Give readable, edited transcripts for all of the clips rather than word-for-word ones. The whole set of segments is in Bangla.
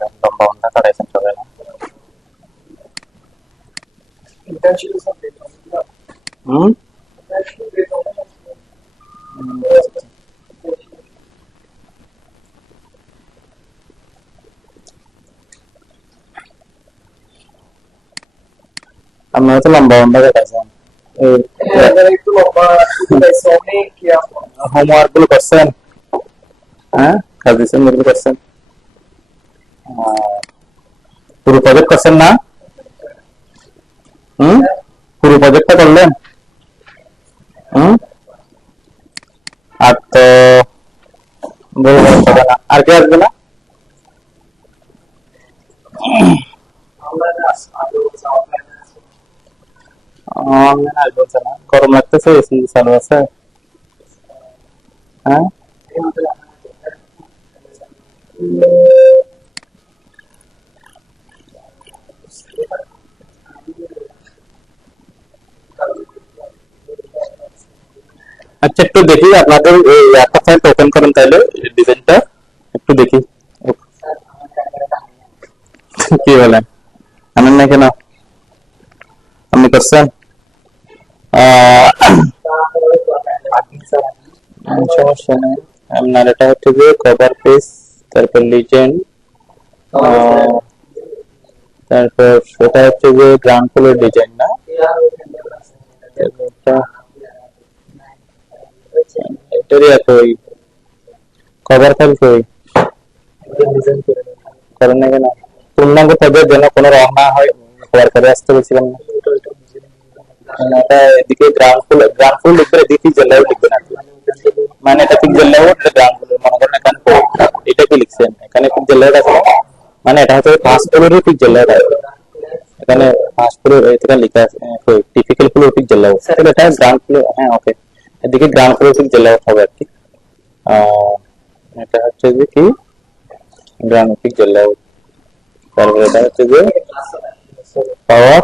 লম্বা অন্য কাটাইছেন সবাই না হুম আপনারা তো লম্বা অন্য কাটাইছেন হোমওয়ার্ক গুলো করছেন হ্যাঁ কাজ দিচ্ছেন এগুলো করছেন পুরো প্রজেক্ট করছেন না হুম পুরো প্রজেক্টটা করলেন হুম আর তো বলবেন হবে না আর কে আসবে না অনলাইন আসবে বলছে না গরম লাগতেছে এসি চালু আছে হ্যাঁ আচ্ছা একটু দেখি আপনাদের এই ফাইল ওপেন করেন তাইলে ডিজাইনটা একটু দেখি কি বলেন আনেন না কেন আপনি করছেন সমস্যা নেই আপনার এটা হচ্ছে যে কভার পেজ তারপর লিজেন্ড তারপর সেটা হচ্ছে যে গ্রাউন্ড ফ্লোর ডিজাইন না এটারই আছে ওই কভার ফাইল কই করেন না কেন পূর্ণাঙ্গ পদের জন্য কোনো রং না হয় কভার করে আসতে বলছিলাম না এটা এদিকে গ্রাউন্ড ফ্লোর লিখবে এদিকে পিক্সেল লেআউট লিখবে না মানে এটা পিক্সেল লেআউট গ্রাউন্ড ফ্লোর মনে করেন এখানে এটা কি লিখছেন এখানে পিক্সেল লেআউট আছে মানে এটা হচ্ছে ফার্স্ট ফ্লোরের পিক্সেল লেআউট আছে এখানে ফার্স্ট ফ্লোর এখানে লেখা আছে টিপিক্যাল ফ্লোর পিক্সেল লেআউট তাহলে এটা গ্রাউন্ড ফ্লোর হ্যাঁ ওকে এদিকে গ্রাউন্ড ফ্লোর পিক্সেল লেআউট হবে আর কি এটা হচ্ছে যে কি গ্রাউন্ড পিক্সেল লেআউট তারপরে এটা হচ্ছে যে পাওয়ার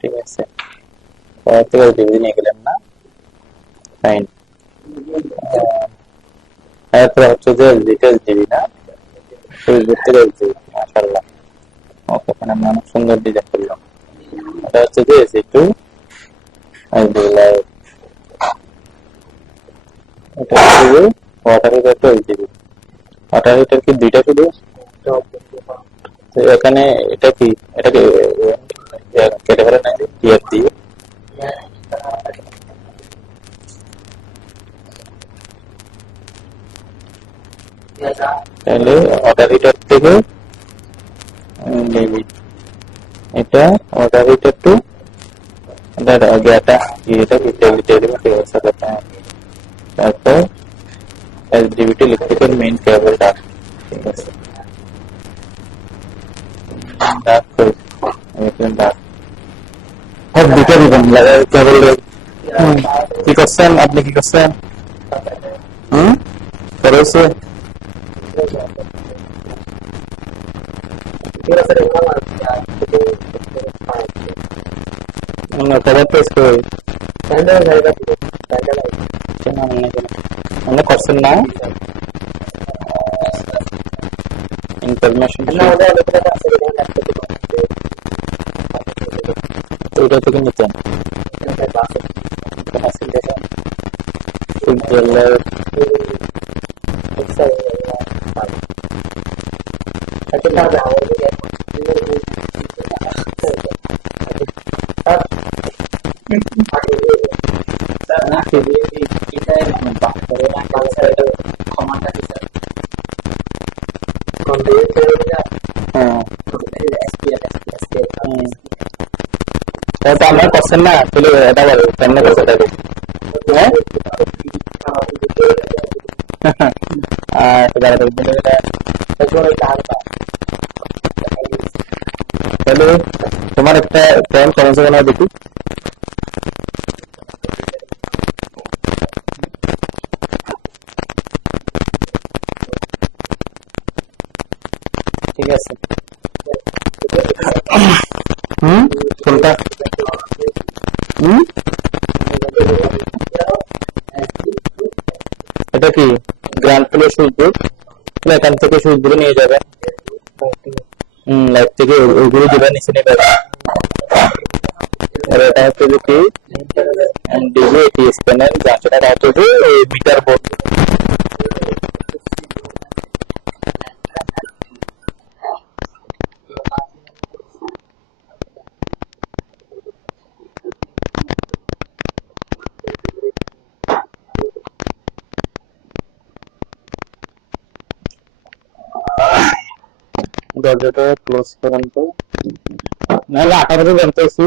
ঠিক আছে পাওয়ার থেকে ডিভিশন নিয়ে গেলেন না ফাইন এরপরে হচ্ছে যে ডিটেলস দিবি না মাশাআল্লাহ ওকে এখানে আমরা অনেক সুন্দর ডিজাইন করলাম এটা হচ্ছে যে এসি2 এটা হচ্ছে যে ওয়াটার হিটার তো দিবি ওয়াটার হিটার কি দুইটা শুধু এখানে এটা কি এটাকে কেটে ফেলে না টিয়ার দিয়ে তাহলে ওয়াটার হিটার থেকে নিবি এটা ওয়াটার হিটার টু এটা তারপর এসডিবিটি লিখতে পারেন মেইন কেবল ডাক ঠিক আছে ডাক ডাক সব দুটো দিবেন কেবল কি করছেন আপনি কি করছেন করেছে কভার পেজ করে মনে করছেন না ইনফরমেশন ওইটা থেকে নিতেন আমরা করছেন না তাহলে এটা বলো কেমনে করছে এটাকে তাহলে তোমার একটা পয়েন্ট কমেছে কেন দেখি ঠিক আছে কোনটা এটা কি গ্রাউন্ড ফ্লোর সুইচ বোর্ড, এখান থেকে সুইচ গুলো নিয়ে যাবেন, লাইট থেকে ওইগুলো যেটা নিচে নেবে। আর এটা হচ্ছে যে কি এমডিবি এটিএস প্যানেল, যার এটা হচ্ছে যে মিটার বোর্ড। দরজাটা ক্লোজ করেন তো, নাহলে 18 জানতেছি।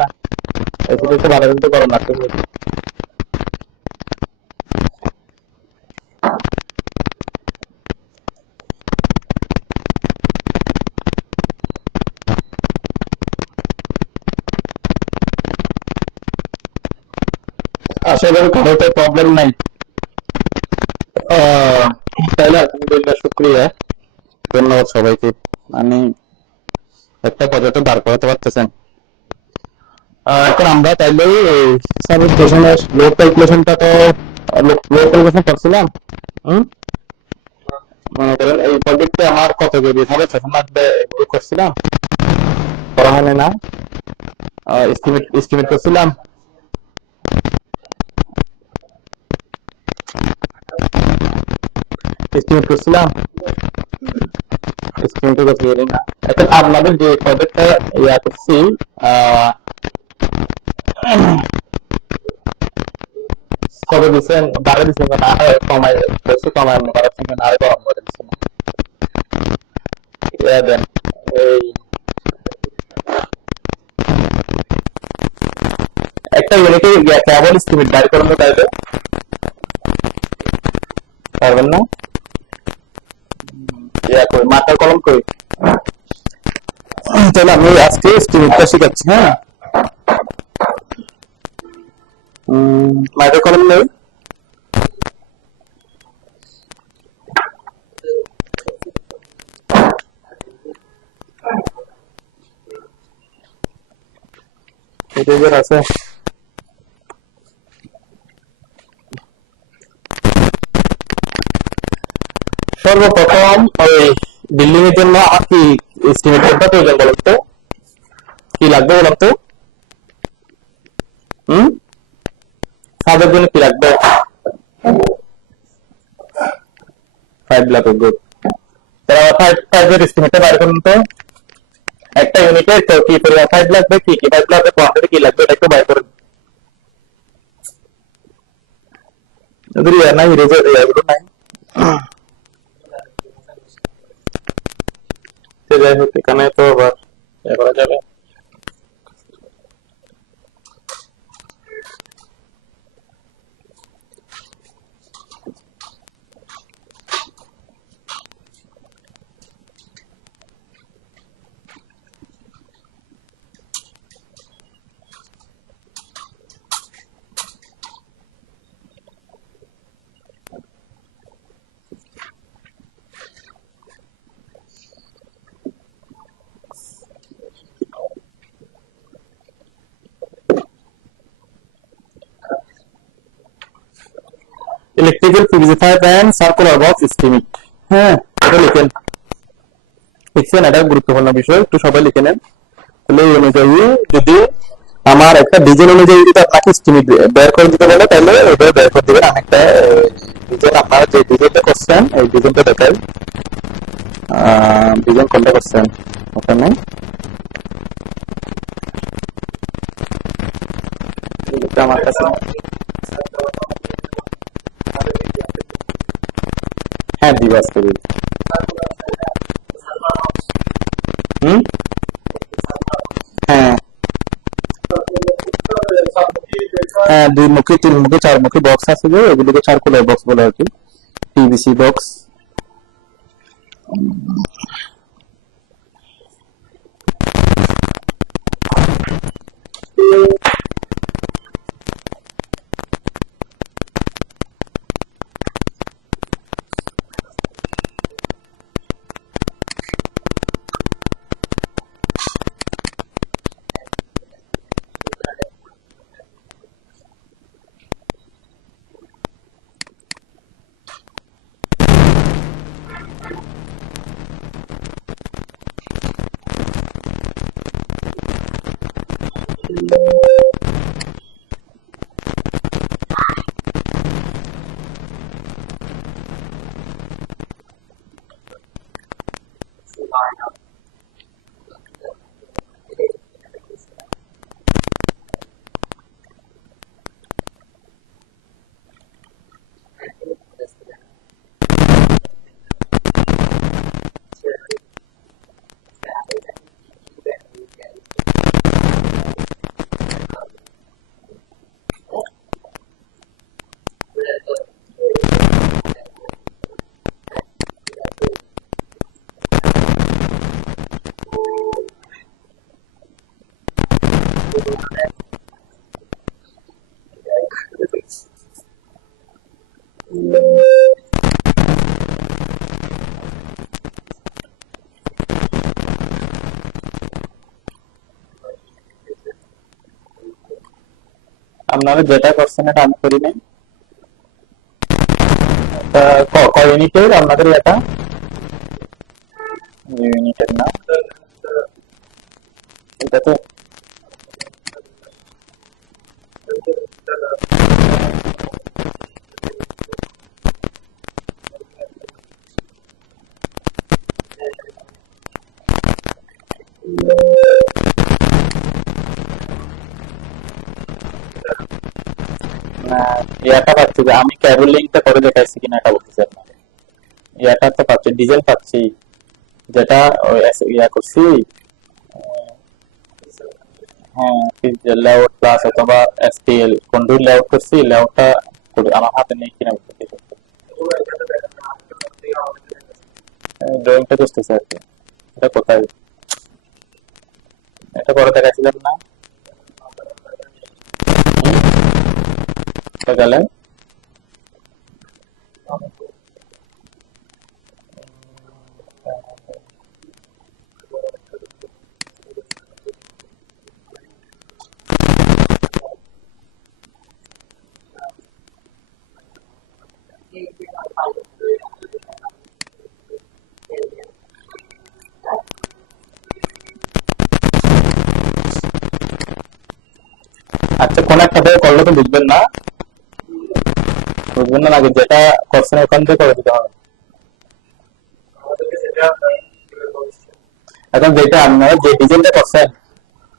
না এটা তো বাধা কিন্তু গরম লাগতে। আশা করি কোনো প্রবলেম নাই। তাহলে আলহামদুলিল্লাহ, শুক্রিয়া, ধন্যবাদ সবাইকে। মানে একটা পর্যন্ত দাঁড় করাতে পারতেছেন। এখন আমরা তাইলে সাবস্টেশনের লোড ক্যালকুলেশনটা তো লোড ক্যালকুলেশন করছিলাম। মনে করেন এই প্রজেক্টে আমার কত কেবি হবে সেখান লাগবে এগুলো করছিলাম, করা হয় না, এস্টিমেট করছিলাম। এস্টিমেট করছিলাম এস্টিমেট করতে গেলি না। এখন আপনাদের যে প্রজেক্টটা ইয়া করছি, কত দিচ্ছেন, বাড়ে দিচ্ছেন না কমাই, বেশি কমায় করার সঙ্গে না গরম করে দিচ্ছেন দেন। এই একটা ইউনিটে কেবল এস্টিমেট বাইর করেন তো, তাইলে পারবেন না? ইয়া কই মাথার কলম কই, তাহলে আমি আজকে এস্টিমেটটা শিখাচ্ছি। হ্যাঁ, মাথার কলম নেই। এটাই আছে। সর্বপ্রথম ওই বিল্ডিং এর জন্য আমার কি এস্টিমেট করতে প্রয়োজন বলুন তো, কি লাগবে বলুন তো? ছাদের জন্য কি লাগবে? 5 লাখ। গুড। তাহলে 5 এর এস্টিমেটটা বাইর করুন তো। একটা ইউনিটে তো কি পরিমাণ 5 লাগবে, কি 5 লাগবে, কোয়ান্টিটি কি লাগবে, এটা একটু বাইর করুন। যদি নাই রেজাল্ট এগুলো নাই, যাই হোক এখানে তো আবার করা যাবে। Electrical PVC and circular box estimate. হ্যাঁ, এটা লিখেন। লিখছেন, এটা গুরুত্বপূর্ণ বিষয়, একটু সবাই লিখে নেন। তাহলে এই অনুযায়ী যদি আমার একটা ডিজাইন অনুযায়ী যদি আপনাকে এস্টিমেট বের করে দিতে বলে, তাহলে ওইটা বের করে দিবেন। আমি একটা ডিজাইন, আপনারা যে ডিজাইনটা করছেন এই ডিজাইনটা দেখাই। ডিজাইন কোনটা করছেন ওখানে? আমার কাছে হ্যাঁ দিবাস করি। হ্যাঁ হ্যাঁ, 2 মুখী 3 মুখী 4 মুখী বক্স আছে, যে এগুলোকে সার্কুলার বক্স বলে আর কি, পিভিসি বক্স। আপনারা যেটা করছেন এটা আমি করি নাই। কয় ইউনিটের আপনাদের এটা? ইউনিটের না, এটা তো না, ইয়াটা পাচ্ছি যে আমি ক্যাবল লিঙ্কটা করে দেখাইছি কিনা এটা বলতেছি আপনাকে। ইয়াটা তো পাচ্ছি, ডিজেল পাচ্ছি, যেটা ইয়া করছি। হ্যাঁ, লেআউট প্লাস অথবা এসটিএল কোনটি লেআউট করছি, লেআউটটা আমার হাতে নেই কিনা বলতে, ড্রয়িংটা করতেছে আর কি। এটা কোথায়, এটা করে দেখাইছিলেন না? গেলেন আচ্ছা, কোন একটা থেকে করলে তো বুঝবেন না, বুঝবেন না নাকি? যেটা করছেন ওখান থেকে করে দিতে হবে। এখন যেটা আপনারা যে ডিজাইনটা করছেন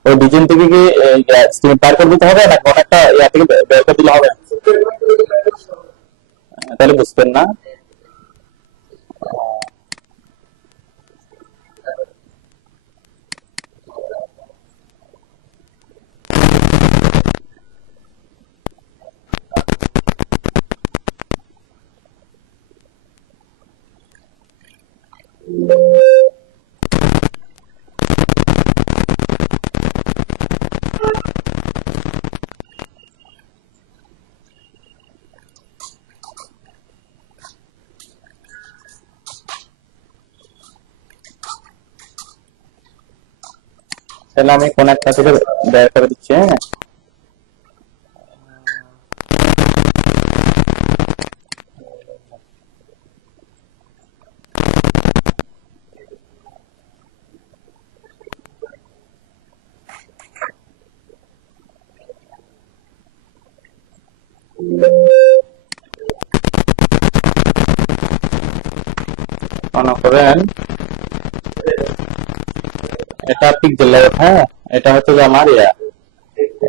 ওই ডিজাইন থেকে কি স্ক্রিন পার করে দিতে হবে না কোন একটা ইয়া থেকে বের করে দিলে হবে? তাহলে বুঝবেন না। তাহলে আমি কোন একটা থেকে বের করে দিচ্ছি। হ্যাঁ, মনে করেন এটা পিক্সেল লেআউট। হ্যাঁ, এটা হচ্ছে যে আমার ইয়া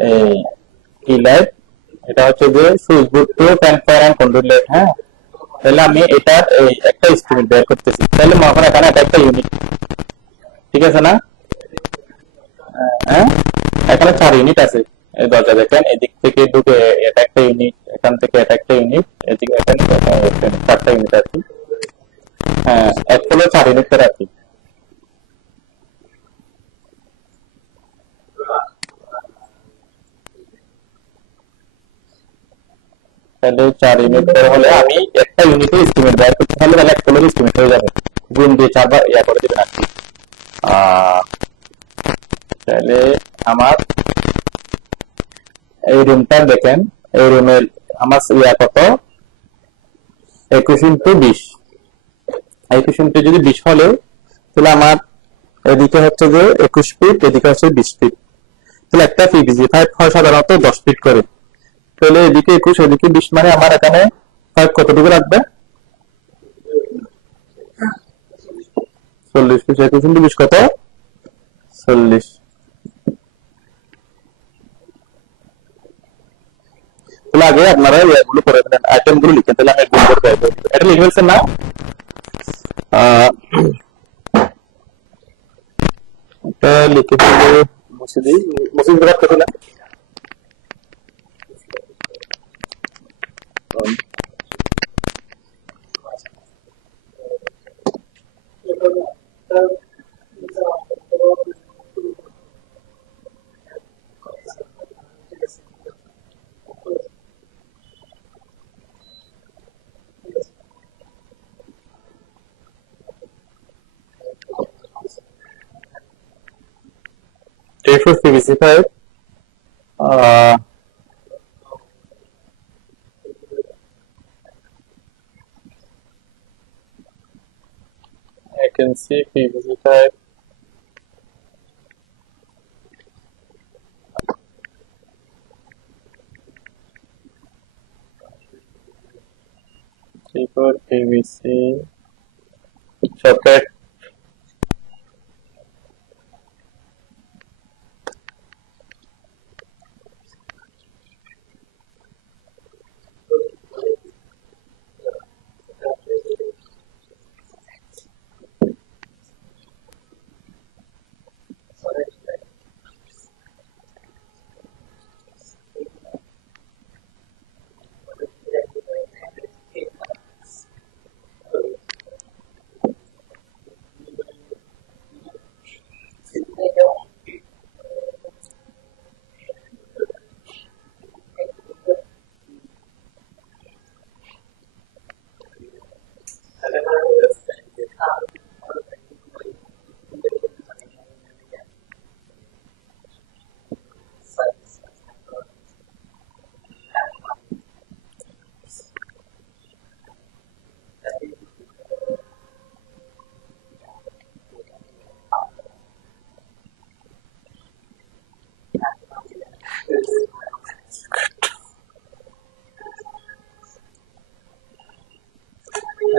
এই কি লাইট, এটা হচ্ছে যে switch board to camper and control light. হ্যাঁ, তাহলে আমি এটার এই একটা এস্টিমেট বের করতেছি। তাহলে মনে করেন এখানে এটা একটা ইউনিট, ঠিক আছে না? হ্যাঁ, এখানে 4 ইউনিট আছে। এই দরজা দেখেন, এদিক থেকে ঢুকে এটা একটা ইউনিট, এখান থেকে এটা একটা ইউনিট, এদিকে এখানে 4টা ইউনিট আছে। হ্যাঁ, এক হলো 4 ইউনিটের আছে। তাহলে 4 ইউনিট হলে আমি একটা ইউনিটের এস্টিমেট বের করতে পারলে তাহলে এক ফ্লোরের এস্টিমেট হয়ে যাবে। গুণ দিয়ে 4 বার ইয়া করে দিবেন আর কি। তাহলে আমার এই রুমটা দেখেন, এই রুমের আমার ইয়া কত, 21x20। 21 যদি 20 হলে তাহলে আমার এদিকে হচ্ছে যে 21 ফিট, এদিকে হচ্ছে 20 ফিট। তাহলে একটা পিভিসি পাইপ হয় সাধারণত 10 ফিট করে। তাহলে এদিকে 21 এদিকে 20 মানে আমার এখানে পাইপ কতটুকু লাগবে? 40 ফিট। 21x20 কত? 40। তাহলে আগে আপনারা এগুলো করে দেন, আইটেম গুলো লিখেন। তাহলে আমি গুণ করে দেবো, এটা লিখে ফেলছেন না? এটা লিখে ফেলবো, মুছে দিই, মুছে দিতে পারতেছি না। A4 PVC pipe. I can see PVC pipe. A4 PVC socket.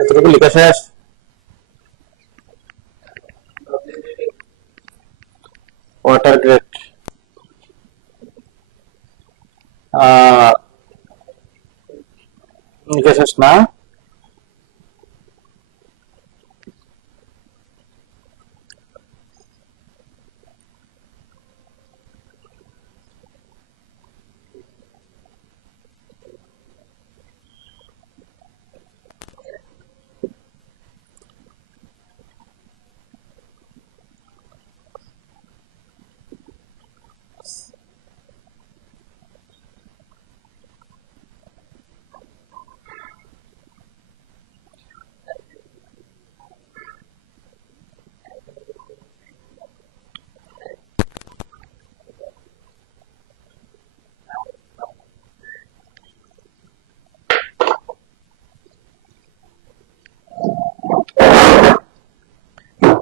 এতটুকু লেখা শেষ। ওয়াটার গ্রেড লেখা শেষ না?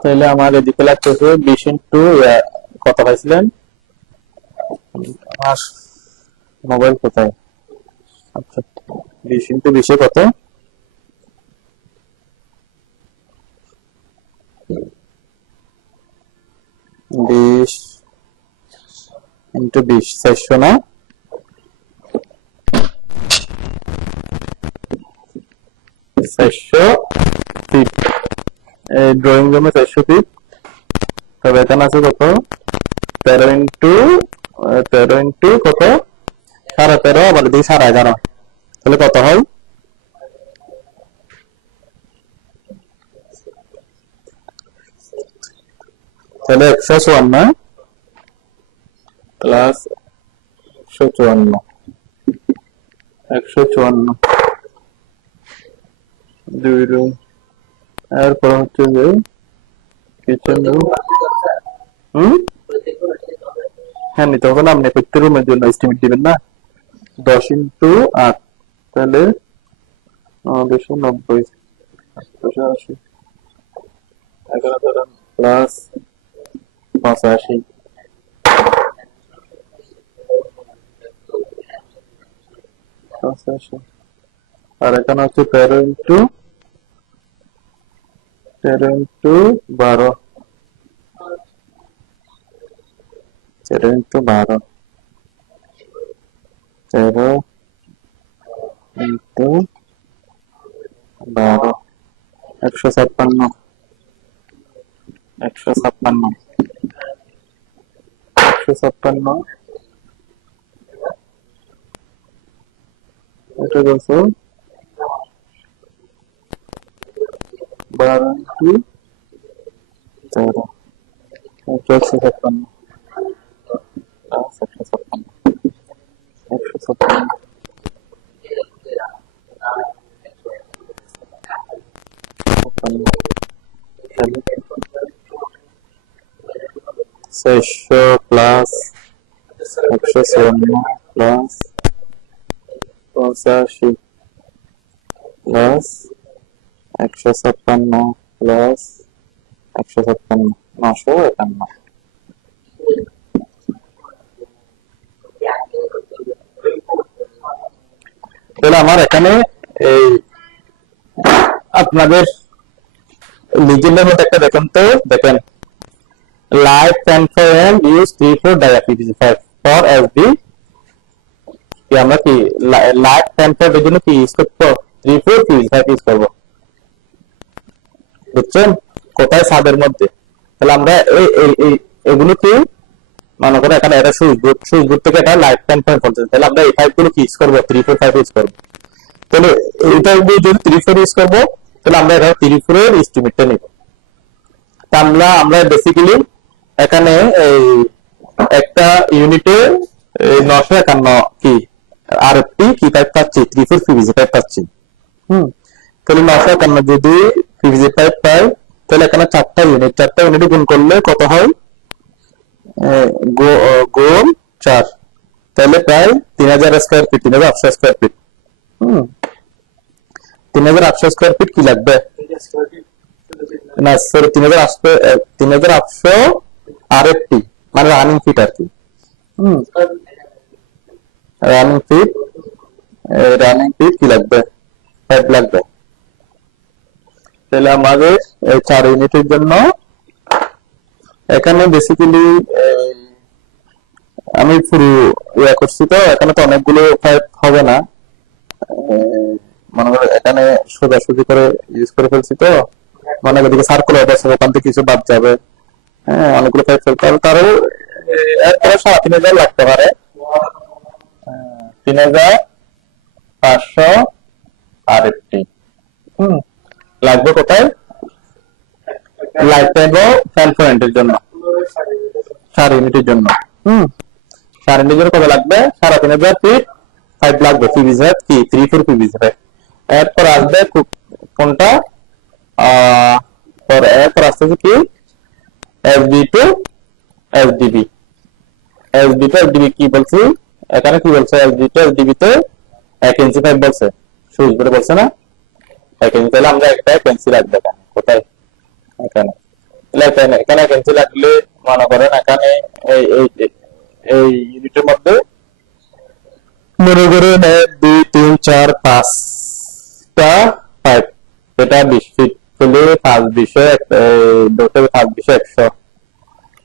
তাহলে আমার এদিকে লাগতেছে 20 ইন্টু কত পাইছিলেন? আমার মোবাইল কোথায়? আচ্ছা 20 ইন্টু 20 কত? 20 ইন্টু 20 400 না? 400 ফিট। এই ড্রয়িং রুমে 400 ফিট। তবে এখানে আছে কত? 13 ইন্টু কত? 13.5 আবার দিই 11.5। তাহলে কত হয়? তাহলে 154 প্লাস 154 154 দুই রুম। এরপর হচ্ছে যে কিচেন রুম। হ্যাঁ নিতে হবে না, আপনি প্রত্যেক রুমের জন্য এস্টিমেট দিবেন না। 10 ইন্টু 8 তাহলে 290 880 11 প্লাস 85 85। আর এখানে হচ্ছে 13 ইন্টু 12 13 ইন্টু 12 13 ইন্টু 12 156 156 156 এটা কত? 12 into 13 156 156 156 56 600 plus 154 plus 85 plus 156 plus 156 951। তাহলে আমার এখানে এই আপনাদের লিজেন্ডের মধ্যে একটা দেখেন তো, দেখেন লাইট পেনফ্লোয়েম ইউজ 34 ডায়াপিডিস ফর এসডি কি আমরা কি লাইট পেনফ্লোয়েম এর জন্য কি ইউজ করব 34 পিভিসি ইউজ করব, বুঝছেন কোথায় সাদের মধ্যে। তাহলে আমরা এই এগুলো কি মনে করে এখানে এটা সুইচ বোর্ড থেকে এটা লাইট পেনফ্লোয়েম করতে, তাহলে আমরা এই ফাইভ গুলো কি ইউজ করব 345 ইউজ করব। তাহলে এইটা যদি 34 ইউজ করব তাহলে আমরা এটা 34 এর এস্টিমেটটা নিব। আমরা বেসিক্যালি এখানে এই একটা ইউনিটে 951 কি আরএফটি কি টাইপ পাচ্ছি 34 পিভিসি টাইপ পাচ্ছি। তাহলে 951 যদি পিভিসি টাইপ পাই তাহলে এখানে চারটা ইউনিট গুণ করলে কত হয় গুণ 4, তাহলে প্রায় 3000 square feet 3800 square feet 3800 square feet কি লাগবে না সরি 3800 আরএফটি মানে রানিং ফিট আর কি। রানিং ফিট কি লাগবে 5 লাগবে। তাহলে আমাদের 4 ইউনিটের জন্য এখানে বেসিক্যালি আমি পুরো ইয়া করছি তো এখানে তো অনেকগুলো পাইপ হবে না, মনে করো এখানে সোজাসুজি করে ইউজ করে ফেলছি তো মানে ওদিকে সার্কুলার আছে ওখান থেকে কিছু বাদ যাবে। হ্যাঁ অনেকগুলো পাইপ ফেলতে হবে, তারও এরপরে 3500 লাগতে পারে 3500 আরএফটি লাগবে কোথায় লাইট টাইম ফ্যান ফ্রন্টের জন্য 4 ইউনিটের জন্য 4 ইউনিটের জন্য কত লাগবে 3500 ফিট 5 লাগবে পিভিসি কি 34 পিভিসি। এরপর আসবে কোনটা এরপর আসতেছে কি এসডি টু এসডিবি কি বলছি এখানে কি বলছে এসডি টু এসডিবি তে 1 ইঞ্চি পাইপ বলছে সুইচ করে বলছে না 1 ইঞ্চি, তাহলে আমরা একটা 1 ইঞ্চি রাখবো কোথায় এখানে। এখানে 1 ইঞ্চি লাগলে মনে করেন এখানে এই ইউনিটের মধ্যে মনে করেন 1 2 3 4 5টা পাইপ এটা 20 ফিট তাহলে 5 20 5 20 100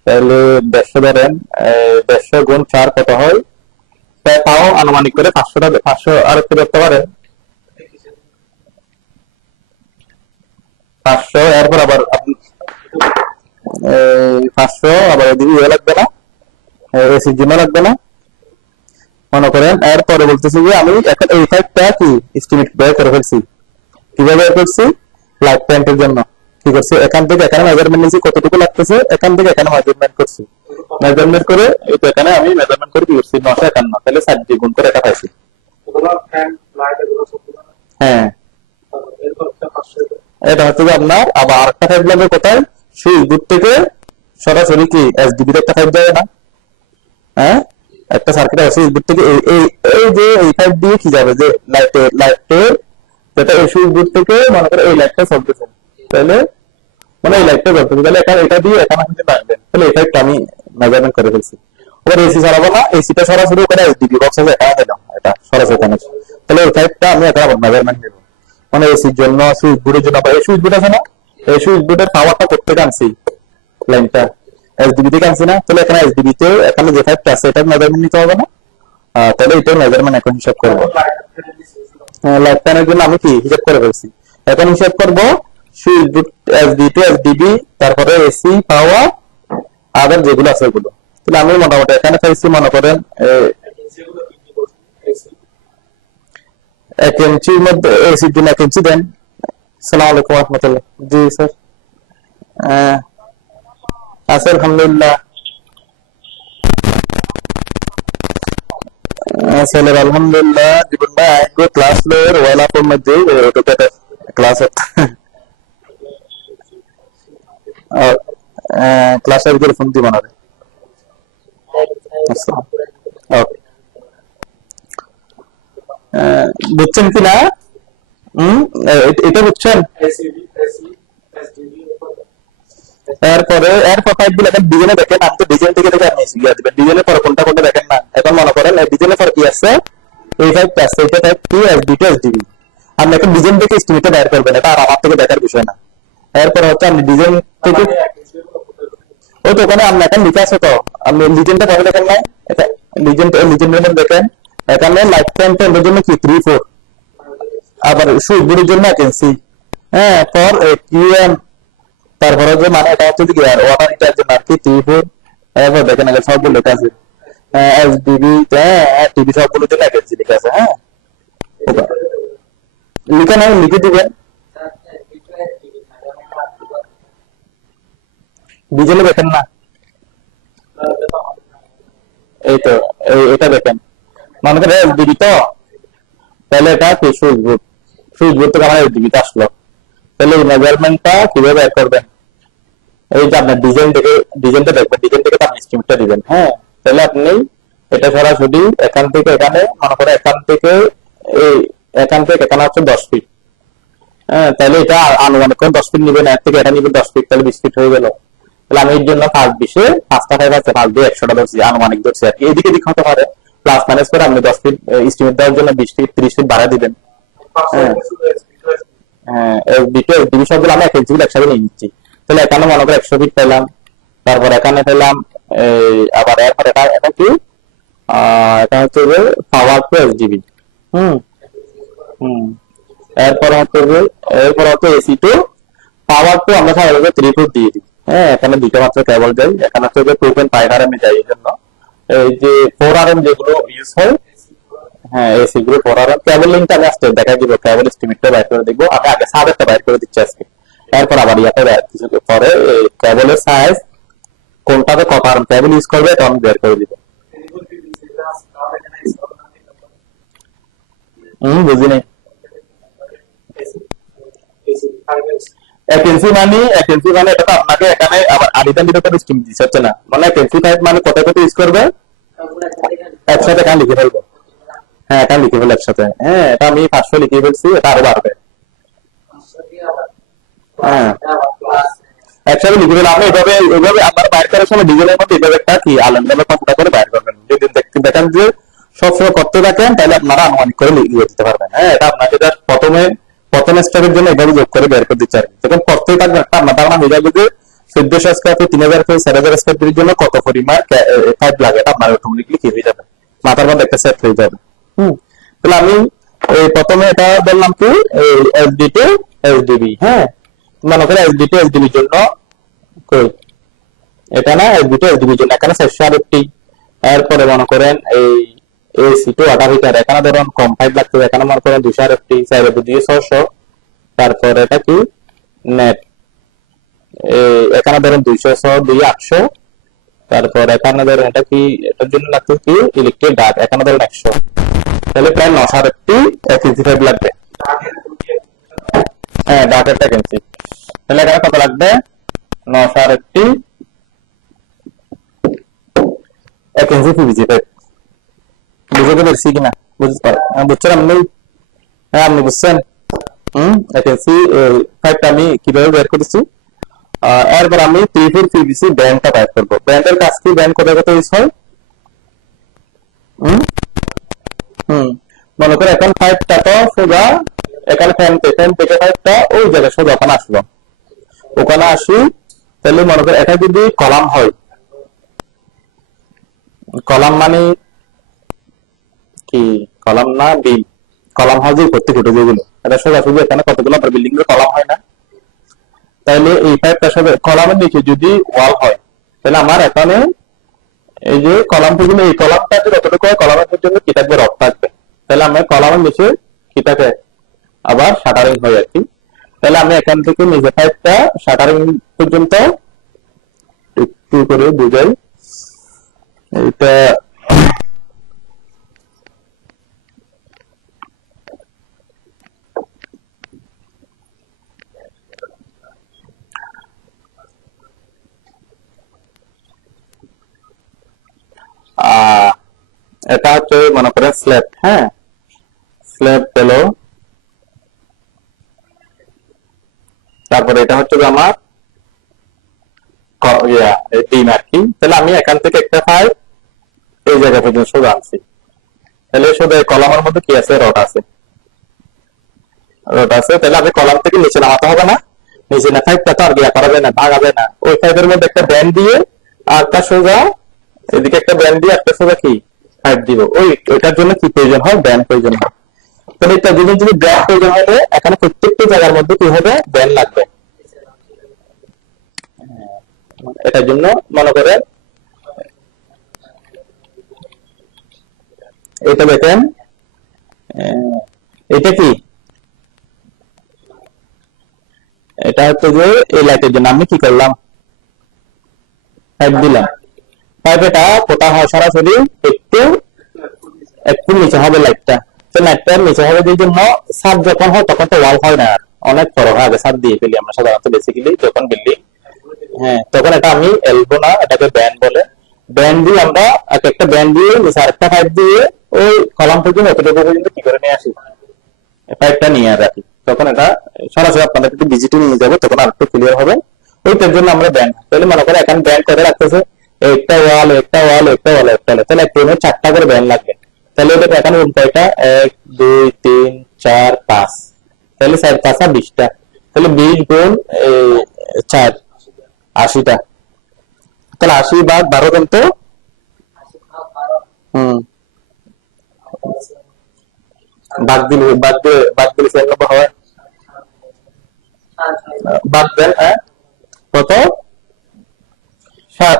তাহলে 150 ধরেন 150 গুণ 4 কত হয় তাও আনুমানিক করে 500 আর একটু ধরতে পারেন 500। এরপর আবার 500 আবার এদিকে লাগবে না এসির জন্য লাগবে না মনে করেন। এরপরে বলতেছি যে আমি এখন এই ফাইভটা কি এস্টিমেট বের করে ফেলছি, কিভাবে বের করছি লাইট প্যান্টের জন্য কি করছি এখান থেকে এখানে মেজারমেন্ট নিয়েছি কতটুকু লাগতেছে এখান থেকে এখানে মেজারমেন্ট করছি, মেজারমেন্ট করে এই তো এখানে আমি মেজারমেন্ট করে কি করছি 951 তাহলে 7 দিয়ে গুণ করে এটা পাইছি। হ্যাঁ এটা হচ্ছে আপনার আবার আরেকটা ফাইভ লাগবে কোথায় সুইচ বোর্ড থেকে সরাসরি কি এসডিবি একটা ফাইভ যাবে না, হ্যাঁ একটা সার্কিট আছে সুইচ বোর্ড থেকে এই যে এই ফাইভ দিয়ে কি যাবে যে লাইটের যেটা এই সুইচ বোর্ড থেকে মনে করে এই লাইটটা চলতেছে তাহলে মানে এই লাইটটা জ্বলতেছে তাহলে এখানে এটা দিয়ে এখানে কিন্তু লাগবে তাহলে এই ফাইভটা আমি মেজারমেন্ট করে ফেলছি। ওখানে এসি চালাবো না এসিটা সরাসরি ওখানে এসডিবি বক্স আছে এখানে দিলাম এটা সরাসরি এখানে তাহলে এই ফাইভটা আমি এখানে মেজারমেন্ট নেব মানে এসির জন্য সুইচ বোর্ডের জন্য এই সুইচ বোর্ড আছে না এই সুইচ বোর্ডের পাওয়ারটা করতে আনছি লাইনটা এসডিবি থেকে আনছি না তাহলে এখানে এসডিবি তে এখানে যে ফাইভটা আছে এটা মেজারমেন্ট নিতে হবে না, তাহলে এটা মেজারমেন্ট এখন হিসাব করব। লাইট প্যানের জন্য আমি কি হিসাব করে ফেলছি এখন হিসাব করব switch board SD to SDB তারপরে এসি পাওয়ার আদার যেগুলো আছে ওগুলো। তাহলে আমি মোটামুটি এখানে পাইছি মনে করেন 1 ইঞ্চির মধ্যে এসির জন্য 1 ইঞ্চি দেন। আসসালামু আলাইকুম ওয়া রাহমাতুল্লাহ। জি স্যার আছে আলহামদুলিল্লাহ চলে আলহামদুলিল্লাহ। জীবন ভাই আইগো ক্লাস লোর ওয়ালা পর মধ্যে ওটা ক্লাস ক্লাসের ভিতরে ফোন দিবা না ওকে, বুঝছেন কিনা? এটা বুঝছেন? এরপরে এরপর ফাইলগুলো এখন ডিজাইনে দেখেন, আপনি তো ডিজাইন থেকে দেখে আপনি ইয়ে দিবেন, ডিজাইনের পরে কোনটা কোনটা দেখেন না। এখন মনে করেন ডিজাইনের পর কি আছে, এই ফাইলটা আছে, এটা টাইপ কি এসডিটি এসডিবি। আপনি এখন ডিজাইন থেকে এস্টিমেটটা বের করবেন, এটা আর আমার থেকে দেখার বিষয় না। এরপর হচ্ছে আপনি ডিজাইন থেকে ওই তো ওখানে আপনি এখন লিখে আছে তো, আপনি লিজেন্ডটা পরে দেখেন নাই, এটা লিজেন্ডের মধ্যে দেখেন এখানে লাইফ টাইম টেন্ডের জন্য কি 3 4, আবার সুইগুলির জন্য ভ্যাকেন্সি, হ্যাঁ, ফর কিউএম, তারপরে যে মানে এটা হচ্ছে কি আর ওয়াটার হিটার জন্য আর কি 3 4। এরপর দেখেন আগে সবগুলো লেখা আছে, এসডিবি, হ্যাঁ টিভি সবগুলো জন্য ভ্যাকেন্সি লেখা আছে, হ্যাঁ লিখে নাই, লিখে দিবেন। ডিজেলে দেখেন না, এই তো এটা দেখেন, মনে করেন এসডিবি তো, তাহলে এটা কি সুইচ বোর্ড থেকে আমার এসডিবি তে আসলো, তাহলে এই মেজারমেন্টটা কিভাবে বের করবেন? এই যে আপনার ডিজাইনটা দেখবেন, ডিজাইন থেকে আপনি এস্টিমেটটা দিবেন, হ্যাঁ। তাহলে আপনি এটা সরাসরি এখান থেকে এখানে মনে করে এই এখান থেকে এখানে হচ্ছে 10 ফিট, হ্যাঁ, তাহলে এটা আনুমানিক করে 10 ফিট নিবেন, এর থেকে এটা নিবেন 10 ফিট, তাহলে 20 ফিট হয়ে গেল। তাহলে আমি এর জন্য ফার্স্ট 20-এ 5টা ফাইভ আছে, ফার্স্ট দিয়ে 100টা ধরছি, আনুমানিক ধরছি আর কি, এদিকে দিক হতে পারে, প্লাস মাইনাস করে আপনি 10 ফিট এস্টিমেট দেওয়ার জন্য 20 ফিট 30 ফিট বাড়া দিবেন, হ্যাঁ। হ্যাঁ, ডিবি সবগুলো আমি 1 ইঞ্চি একসাথে নিয়ে নিচ্ছি। তাহলে এখানে মনে করো 100 ফিট পেলাম, তারপর এখানে পেলাম আবার এরপর এটা কি এটা হচ্ছে যে পাওয়ার টু এসডিবি, হুম হুম এরপর হচ্ছে এসি টু পাওয়ার টু, আমরা সাধারণত 3 ফুট দিয়ে দিই, হ্যাঁ, এখানে দুটো মাত্র কেবল যাই, এখানে হচ্ছে যে 2.5 RM যাই, এই জন্য এই যে 4 RM যেগুলো ইউজ হয়, হ্যাঁ এসি গুলো 4 RM কেবল লিঙ্কটা আমি আজকে দেখা দিব, কেবল এস্টিমেটটা বাইর করে দেখবো, আমি আগে সাবেরটা বাইর করে দিচ্ছি আজকে, এরপর আবার ইয়াতে কিছু পরে কেবলের সাইজ কোনটাতে কত আর্ম কেবল ইউজ করবে এটা আমি বের করে দিব। বুঝি নাই। একেন্সি মানে এটা তো আপনাকে এখানে আবার আদিতান দিতে করে স্কিম দিচ্ছে হচ্ছে না, মানে একেন্সি টাইপ মানে কত কত ইউজ করবে একসাথে এখানে লিখে ফেলবো, হ্যাঁ এটা লিখে ফেলবো একসাথে, হ্যাঁ এটা আমি 500 লিখে ফেলছি, এটা আরো বাড়বে, হ্যাঁ একসাথে লিখে ফেলবো। আপনি এভাবে আপনার বাইর করার সময় ডিজেলের মধ্যে এভাবে একটা কি আলাদা কম্পিউটার করে বাইর করবেন, যদি দেখেন যে সবসময় করতে থাকেন তাহলে আপনারা আনুমানিক করে লিখে দিতে পারবেন, হ্যাঁ এটা আপনাকে প্রথম স্টেপের জন্য এভাবে যোগ করে বের করে দিচ্ছে আর কি। যখন করতেই থাকবেন একটা আপনার ধারণা হয়ে যাবে যে 1400 স্কয়ার ফিট 3000 ফিট 4000 স্কয়ার ফিটের জন্য কত পরিমাণ পাইপ লাগে, এটা আপনার অটোমেটিকলি কি হয়ে যাবে, মাথার মধ্যে একটা সেট হয়ে যাবে। তাহলে আমি প্রথমে এটা বললাম কি এসডি টু এসডিবি, হ্যাঁ, মনে করে এসডি টু এসডিবির জন্য কই এটা না, এসডি টু এসডিবির জন্য এখানে 408টি, এরপরে মনে করেন এই এসি টু ওয়াটার হিটার এখানে ধরুন কম পাইপ লাগবে, এখানে মনে করেন 208টি, 4 দিয়ে 600, তারপর এটা কি নেট এখানে ধরেন 200 তারপর এখানে ধরেন এটা কি এটার জন্য লাগবে কি ইলেকট্রিক ডাক, এখানে ধরেন 100, তাহলে প্রায় 908টি এসি পাইপ লাগবে, হ্যাঁ ডাকের ভ্যাকেন্সি, তাহলে এখানে কত লাগবে 908টি ভ্যাকেন্সি পিভিসি পাইপ। বুঝতে পেরেছি কিনা? বুঝছেন আপনি? হ্যাঁ আপনি বুঝছেন। ভ্যাকেন্সি পাইপটা আমি কিভাবে বের করেছি, এরপর আমি 3 4 পিভিসি ব্যান্ডটা টাইপ করবো। ব্যান্ডের কাজ কি, ব্যান্ড কোথায় কোথায় ইউজ হয়, হুম হুম মনে করে এখন পাইপটা তো সোজা এখানে ফ্যান থেকে পাইপটা ওই জায়গায় সোজা ওখানে আসলো, ওখানে আসি, তাহলে মনে করে এটা যদি কলাম হয়, কলাম মানে কি কলাম না বিম, কলাম হয় যে প্রত্যেক উঠে যেগুলো এটা সোজাসুজি এখানে কতগুলো বিল্ডিং এর কলাম হয় না, তাইলে এই পাইপটা সবে কলামের নিচে যদি ওয়াল হয়, তাহলে আমার এখানে এই যে কলাম থেকে এই কলামটা যতটুকু হয় কলামের জন্য কি থাকবে, রড থাকবে, তাহলে আমার কলামের নিচে কি থাকে আবার শাটারিং হয় আর কি। তাহলে আমি এখান থেকে নিজে পাইপটা শাটারিং পর্যন্ত একটু করে বুঝাই, এটা এটা হচ্ছে মনে করেন স্ল্যাব, হ্যাঁ স্ল্যাব পেলো, তারপরে এটা হচ্ছে আমার ডিম আর কি। তাহলে আমি এখান থেকে একটা ফাইল এই জায়গা পর্যন্ত সোজা আনছি। তাহলে সোজা কলামের মধ্যে কি আছে, রড আছে, রড আছে। তাহলে আমি কলাম থেকে নিচে নামাতে হবে না, নিচে না ফাইভটা তো আর গিয়া করা যায় না, ভাঙা যায় না। ওই ফাইভের মধ্যে একটা ব্যান্ড দিয়ে আর একটা সোজা এদিকে একটা ব্যান্ড দিয়ে একটা সোজা কি ফাইভ দিব। ওইটার জন্য কি প্রয়োজন হয়, ব্যান্ড প্রয়োজন হয়। তাহলে এটা যদি ব্যান্ড প্রয়োজন হলে এখানে প্রত্যেকটা জায়গার মধ্যে কি হবে, ব্যান্ড লাগবে। এটার জন্য মনে করেন এটা দেখেন, এটা কি, এটা হচ্ছে যে এই লাইটের জন্য আমি কি করলাম, পাইপ দিলাম। পাইপ এটা কোথাও হয় সরাসরি একটু একটু নিচে হবে লাইটটা। তো লাইটটা নিচে হবে যে জন্য ছাদ যখন হয় তখন তো ওয়াল হয় না, আর অনেক বড় হয়, আগে ছাদ দিয়ে ফেলি আমরা সাধারণত বেসিক্যালি যখন বিল্ডিং। হ্যাঁ তখন এটা আমি এলবো না, এটাকে ব্যান্ড বলে। ব্যান্ড দিয়ে আমরা একটা ব্যান্ড দিয়ে নিচে আরেকটা পাইপ দিয়ে ওই কলাম পর্যন্ত এতটুকু পর্যন্ত কি করে নিয়ে আসি, পাইপটা নিয়ে রাখি। তখন এটা সরাসরি আপনাদের একটু ডিজিটাল নিয়ে যাবে, তখন আর একটু ক্লিয়ার হবে। ওইটার জন্য আমরা ব্যান্ড, তাহলে মনে করে এখন ব্যান্ড করে রাখতেছে একটা ওয়াল একটা ওয়াল একটা ওয়াল একটা ওয়াল, তাহলে একটা রুমে 4টা করে ব্যান্ড লাগবে। তাহলে এটা এখন রুম কয়টা, 1 2 3 4 5, তাহলে 4 5 20টা, তাহলে 20 গুণ 4 80টা, তাহলে 80 ভাগ 12 দেন তো। হুম বাদ দিলে 96 হয়। বাদ দেন, হ্যাঁ কত, 7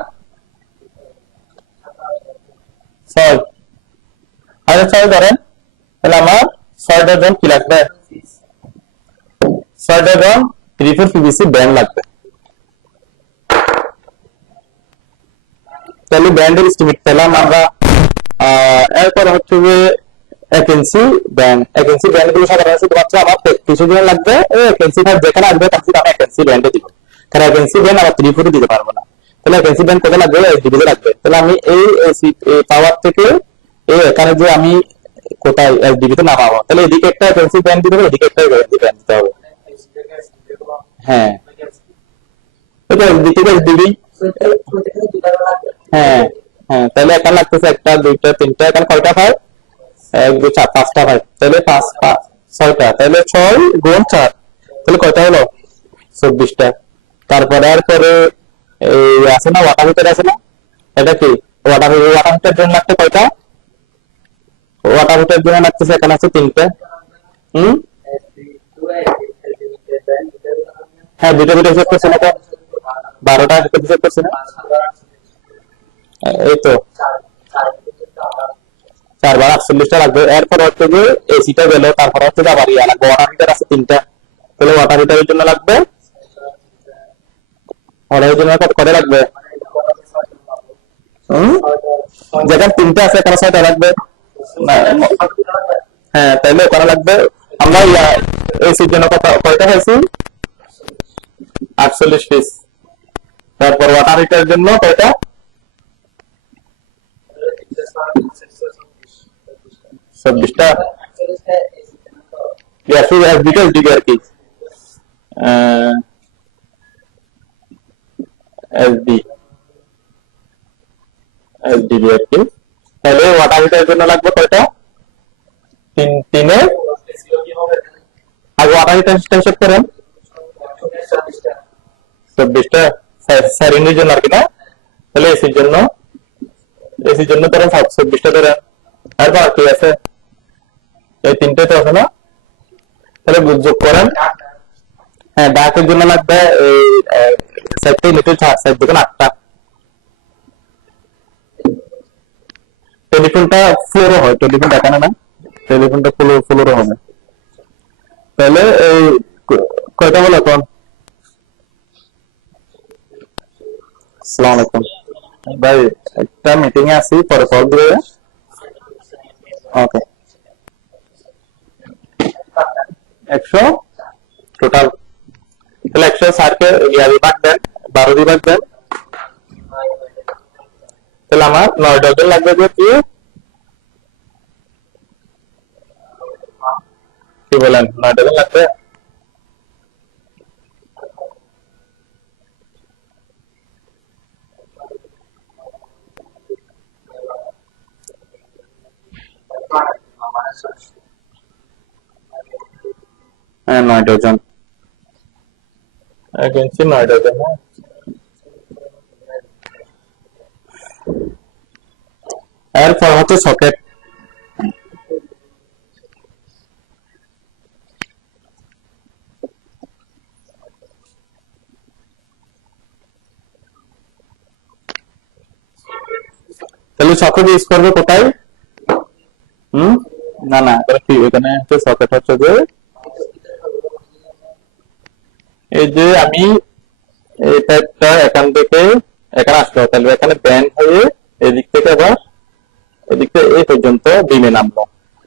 6, আচ্ছা 6 ধরেন। তাহলে আমার 6 ডজন কি লাগবে, 6 ডজন 3/4 পিভিসি ব্যান্ড লাগবে। তাহলে ব্যান্ডের এস্টিমেট পেলাম আমরা। এরপর হচ্ছে যে 1 ইঞ্চি ব্যান্ড, 1 ইঞ্চি ব্যান্ড গুলো সাধারণত শুধুমাত্র আমার কিছু জন লাগবে। 1 ইঞ্চি যেখানে আসবে তার আমি 1 ইঞ্চি ব্যান্ডে দিব, কারণ 1 ইঞ্চি ব্যান্ড আমার 3/4 দিতে পারবো না। তাহলে 1 ইঞ্চি ব্যান্ড কত লাগবে, এসডিবি লাগবে। তাহলে আমি এই পাওয়ার থেকে এখানে যে আমি কোথায় এসডিবি তে নামাবো, তাহলে এদিকে একটা 1 ইঞ্চি ব্যান্ড দিতে হবে, এদিকে একটা ব্যান্ড দিতে হবে। হ্যাঁ এটা এসডি থেকে এসডিবি। হ্যাঁ হ্যাঁ, তাহলে এখানে লাগতেছে 1টা 2টা 3টা, এখানে কয়টা হয়, 1 2 4 5টা হয়। তাহলে 5 6টা, তাহলে 6 গুণ 4, তাহলে কয়টা হলো, 24টা। তারপরে এই আছে না ওয়াটার হিটার আছে না, এটা কি ওয়াটার হিটার জন্য লাগতে কয়টা, ওয়াটার হিটার জন্য লাগতেছে এখানে আছে 3টা। হুম হ্যাঁ, দুটো দুটো হিসাব করছে না তো, 12টা হিসাব করছে না, এই তো 4 বার 48টা লাগবে। এরপর হচ্ছে যে এসিটা গেল, তারপর হচ্ছে যে আবার ইয়া লাগবে, ওয়াটার হিটার আছে 3টা, তাহলে ওয়াটার হিটারের জন্য লাগবে, ওয়াটার হিটারের জন্য কত লাগবে, যেখানে 3টা আছে এখানে 6টা লাগবে না। হ্যাঁ তাহলে ওখানে লাগবে, আমরা এসির জন্য কয়টা হয়েছি, 48 পিস। তারপর ওয়াটার হিটারের জন্য কয়টা, 26টা। শুধু ডিটেলস দিবে আর কি, এসডি এসডিবি আর কি। তাহলে ওয়াটার হিটারের জন্য লাগবে কয়টা, 3 আগে ওয়াটার হিটার হিসাব করেন, 24টা স্যারিনের জন্য আর কি না। তাহলে এসির জন্য ধরেন 24টা ধরেন। তারপর কি আছে, এই 3টে তো আছে না, তাহলে যোগ করেন। হ্যাঁ ডাকের জন্য লাগবে এই 4টে লিটার, 4 দেখুন 8টা। টেলিফোনটা ফ্লোরও হয়, টেলিফোন দেখানো না, টেলিফোনটা ফ্লোরও হবে। তাহলে এই কয়টা বলো এখন, আসসালামু আলাইকুম ভাই, একটা মিটিং এ আছি, পরে কল দিবে। ওকে 100 টোটাল, তাহলে 160 কে বিভাগ দেন, 12 বিভাগ দেন, তাহলে আমার 9 ডজন লাগবে যে কি বলেন, 9 ডজন লাগবে। হ্যাঁ 9 ডজন, 1 ইঞ্চি 9 ডজন। এরপর হচ্ছে সকেট। তাহলে সকেট ইউজ করবে কোথায়? না না, এখানে হচ্ছে সকেট হচ্ছে যে এই যে আমি এই টাইপটা এখান থেকে এখানে আসলো, তাহলে এখানে ব্যান্ড হয়ে এদিক থেকে আবার এদিক থেকে এই পর্যন্ত বিমে নামলো।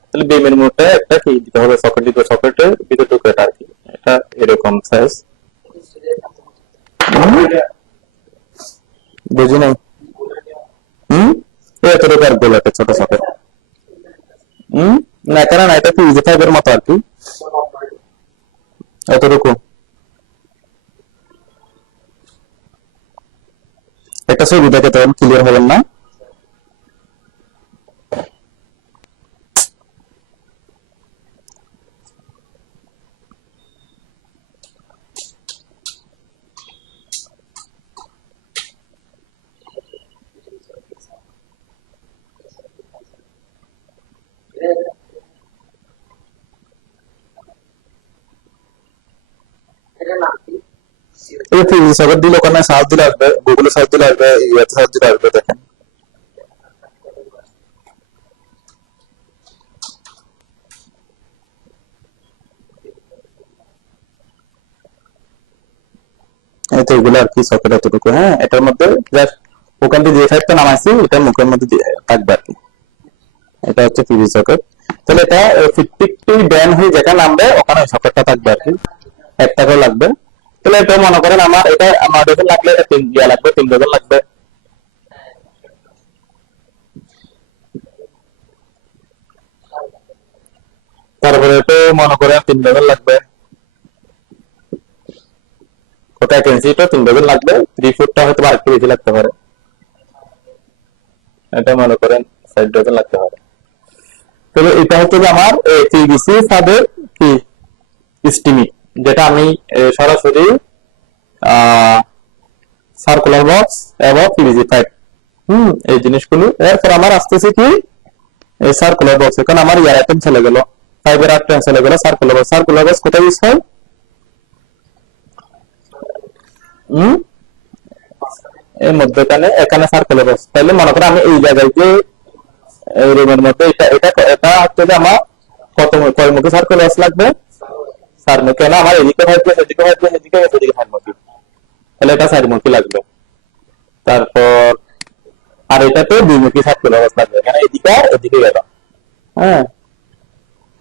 তাহলে বিমের মধ্যে একটা কি দিতে হবে, সকেট দিতে, সকেটের ভিতরে ঢুকে আর কি, এটা এরকম সাইজ। বুঝি নাই। এতটুকু আর গোল একটা ছোট সকেট। না এখানে না, এটা কি ইজি ফাইভের মতো আর কি, এতটুকু। একটা ছবি দেখে তখন ক্লিয়ার হবেন না। সকেট দিলে ওখানে সার্চ দিলে আসবে, গুগলে সার্চ দিলে আসবে, ইয়েতে সার্চ দিলে আসবে। দেখেন এই তো এগুলো আর কি, সকেট এতটুকু। হ্যাঁ এটার মধ্যে জাস্ট ওখান থেকে যে ফাইভটা নামাইছি এটা মুখের মধ্যে থাকবে আর কি, এটা হচ্ছে পিভি সকেট। তাহলে এটা 50 ব্যান্ড হয়ে যেখানে নামবে ওখানে সকেটটা থাকবে আর কি, একটা করে লাগবে। তাহলে এটা মনে করেন আমার এটা 9 ডজন লাগলে 3 লাগবে, 3 ডজন লাগবে। তারপরে তো মনে করেন 3 ডজন লাগবে, ওটা 1 ইঞ্চি তো 3 ডজন লাগবে, 3 ফুটটা হয়তো আরেকটু বেশি লাগতে পারে, এটা মনে করেন 4 ডজন লাগতে পারে। তবে এটা হচ্ছে যে আমার পিভিসি ফাইবার কি স্টিমি, যেটা আমি সরাসরি সার্কুলার বক্স এবং পিভিসি পাইপ, এই জিনিসগুলো। এরপর আমার আসতেছে কি এই সার্কুলার বক্স, এখন আমার ইয়ার আইটেম চলে গেল, ফাইবার আইটেম চলে গেল সার্কুলার বক্স। সার্কুলার বক্স কোথায় ইউজ হয়? এই মধ্যখানে, এখানে সার্কুলার বক্স। তাহলে মনে করেন আমি এই জায়গায় যে এই রুমের মধ্যে এটা এটা এটা হচ্ছে যে আমার কয় মুখে সার্কুলার বক্স লাগবে? 4 মুখে। কেন আমার এদিকে থাকবে, সেদিকে থাকবে, সেদিকে সেদিকে 4 মুখে, তাহলে এটা 4 মুখী লাগবে। তারপর আর এটাতে 2 মুখী সার্কুলার বক্স লাগবে, এখানে এদিকে আর এদিকে গেল। হ্যাঁ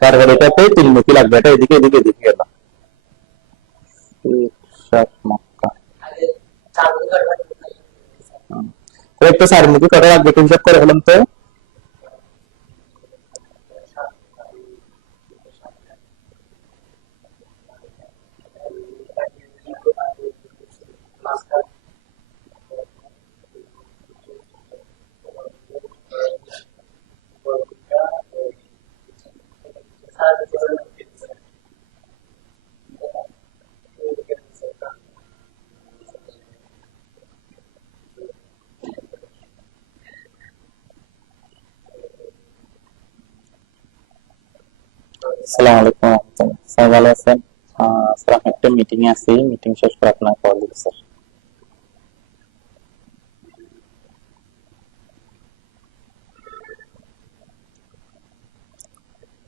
তারপর এটাতে 3 মুখী লাগবে, এটা এদিকে এদিকে এদিকে গেল। একটা 4 মুখী কটা লাগবে হিসাব করে ফেলাম তো। আসসালামু আলাইকুম, স্যার ভালো আছেন? স্যার আমি একটা মিটিং এ আছি, মিটিং শেষ করে আপনাকে কল দিব স্যার।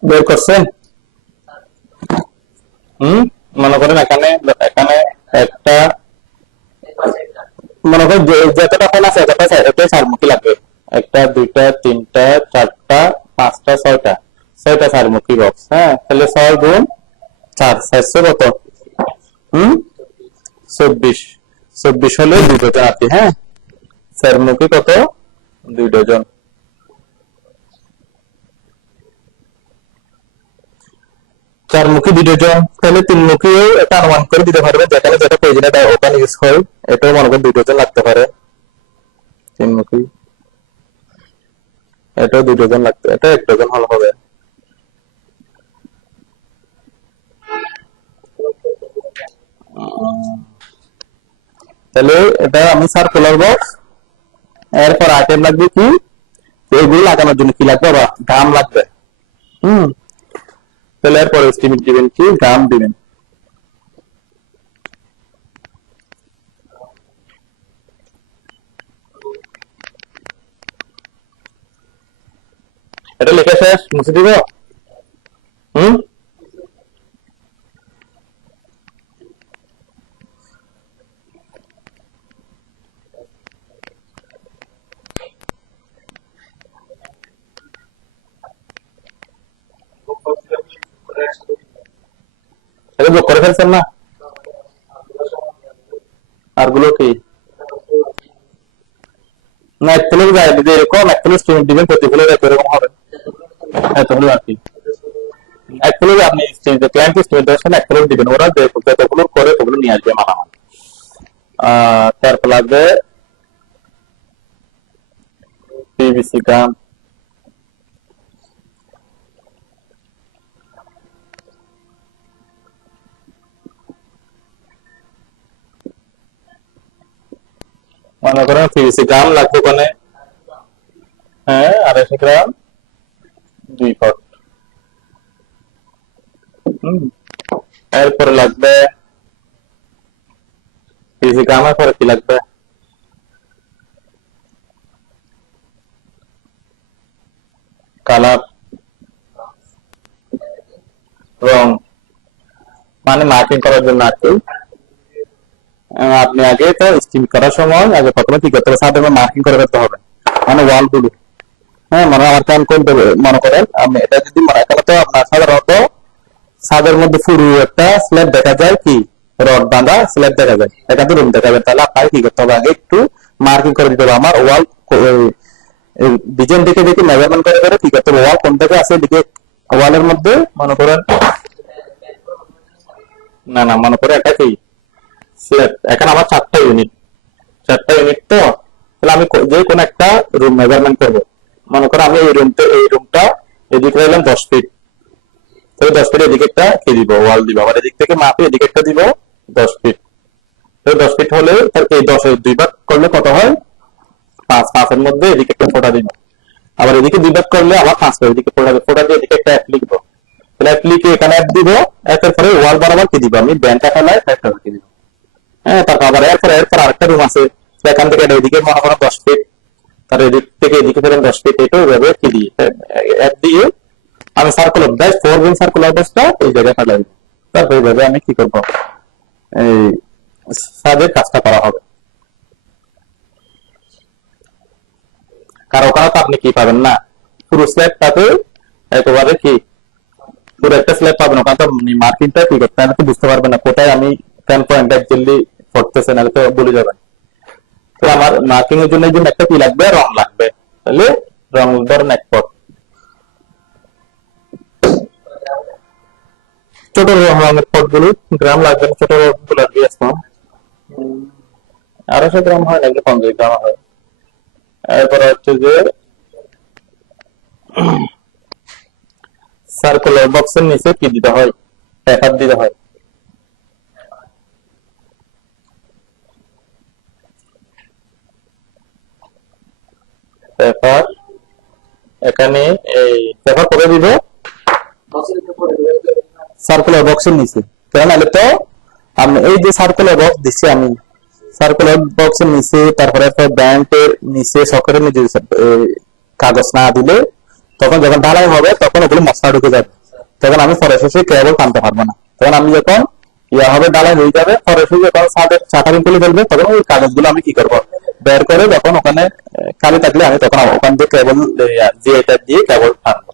বের করছেন? মনে করেন এখানে এখানে একটা মনে করেন যতটা ফোন আছে এটাই 4 মুখী লাগবে, 1টা 2টা 3টা 4টা 5টা 6টা 4 মুখী বক্স। হ্যাঁ তাহলে 6 গুণ 4 700 কত? 24 হলে 2 ডজন আছে। হ্যাঁ 4 মুখী কত? 2 ডজন। চারমুখী 2 ডজন, তাহলে 3 মুখী এটা অনুমান করে দিতে পারবে, যেখানে যেটা প্রয়োজন এটা ওপেন ইউজ হয়, এটাও মনে করেন 2 ডজন লাগতে পারে। 3 মুখী এটাও 2 ডজন লাগতে, এটা 1 ডজন হলে হবে। তাহলে এটা আমি সার্কুলার বক্স, এরপর আইটেম লাগবে কি, এগুলো লাগানোর জন্য কি লাগবে, বা গাম লাগবে। তাহলে এরপর এস্টিমেট দিবেন কি, গাম দিবেন। এটা লেখা শেষ, মুছে দিব। হুম এটা যোগ করে ফেলছেন না, আর গুলো কি না, এতগুলো যায় যদি এরকম এতগুলো স্টুডেন্ট দিবেন, প্রতিগুলো এরকম হবে, এতগুলো আর কি। এতগুলো আপনি ক্লায়েন্ট স্টুডেন্টের সাথে এতগুলো দিবেন, ওরা যতগুলো করে ততগুলো নিয়ে আসবে মালামাল। তারপর লাগবে পিভিসি গাম, মনে করেন পিভিসি গাম লাগবে ওখানে, হ্যাঁ 250 গ্রাম 2 পট। এরপরে লাগবে পিভিসি গামের পরে কি লাগবে, কালার, রং, মানে মার্কিং করার জন্য আর কি। আপনি আগে তো স্টিম করার সময় আগে প্রথমে কি করতে হবে, সাধারণত মার্কিং করে করতে হবে, মানে ওয়াল গুলো। হ্যাঁ, মানে আমার কান কোন মনে করেন আপনি এটা যদি মনে করেন, তো আপনার সাধারণত ছাদের মধ্যে পুরো একটা স্ল্যাব দেখা যায়, কি রড বাঁধা স্ল্যাব দেখা যায়, এখানে রুম দেখা যায়। তাহলে আপনাকে কি করতে হবে, আগে একটু মার্কিং করে দিতে হবে। আমার ওয়াল ডিজাইন দেখে দেখে মেজারমেন্ট করে করে কি করতে হবে, ওয়াল কোন থেকে আছে এদিকে, ওয়ালের মধ্যে মনে করেন, না না মনে করে এটা কি স্ল্যাব, এখানে আমার 4টা ইউনিট, 4টা ইউনিট তো, তাহলে আমি যে কোনো একটা রুম মেজারমেন্ট করবো। মনে করো আমি এই রুমটা এদিকে রাখলাম 10 ফিট, তাহলে 10 ফিট এদিকে একটা কি দিব, ওয়াল দিব, আবার এদিক থেকে মাপে এদিকে একটা দিব 10 ফিট। তাহলে 10 ফিট হলে এই 10-এর 2 ভাগ করলে কত হয়, 5, 5-এর মধ্যে এদিকে একটা ফোঁটা দিব, আবার এদিকে 2 ভাগ করলে আবার 5, এদিকে ফোঁটা দিয়ে এদিকে একটা এক লিখবো। তাহলে এক লিখে এখানে এক দিব, একের পরে ওয়াল বরাবর কি দিব, আমি ব্যান্ডটা ফেলায় একটা কি দিব। হ্যাঁ, তারপর আবার এরপর আরেকটা রুম আছে, এখান থেকে এদিকে মনে করো 10 ফিট, তার এদিক থেকে এদিকে ফেরেন 10 ফিট, এটা ওইভাবে কি দিয়ে এক দিয়ে আমি সার্কুলার জাস্ট 4 গুণ সার্কুলার বক্সটা এই জায়গায় ফেলাই, তারপর এইভাবে আমি কি করবো, এই সাদের কাজটা করা হবে। কারো কারো তো আপনি কি পাবেন না, পুরো স্ল্যাবটাতে একেবারে কি পুরো একটা স্ল্যাব পাবেন, ওখানে তো মার্কিংটা কি করতে আমি তো বুঝতে পারবেন না কোথায় আমি 10 পয়েন্ট একচুয়ালি পড়তেছে, নাহলে তো বলে যাবেন। তো আমার মার্কিং এর জন্য একটা কি লাগবে, রং লাগবে। তাহলে রং ধরেন 1 পট, ছোট রঙের পট গুলো গ্রাম লাগবে না, ছোট গুলো আর কি আসতো 250 গ্রাম হয় নাকি 50 গ্রাম হয়। এরপরে হচ্ছে যে সার্কুলার বক্সের নিচে কি দিতে হয়, পেপার দিতে হয়। পেপার এখানে এই পেপার করে দিব সার্কুলার বক্সের নিচে, কারণ নাহলে তো আমি এই যে সার্কুলার বক্স দিচ্ছি, আমি সার্কুলার বক্সের নিচে, তারপরে ব্যান্ডের নিচে, সকেটের নিচে কাগজ না দিলে তখন যখন ঢালাই হবে তখন ওগুলো মশলা ঢুকে যাবে, তখন আমি পরে শেষে কেবল টানতে পারবো না। তখন আমি যখন ইয়া হবে ঢালাই হয়ে যাবে, পরে শেষে যখন ছাদের চাটারিং খুলে ফেলবে, তখন ওই কাগজগুলো আমি কি করবো, বের করে যখন ওখানে খালি থাকলে আমি তখন ওখান দিয়ে কেবল দিয়ে কেবল টানবো।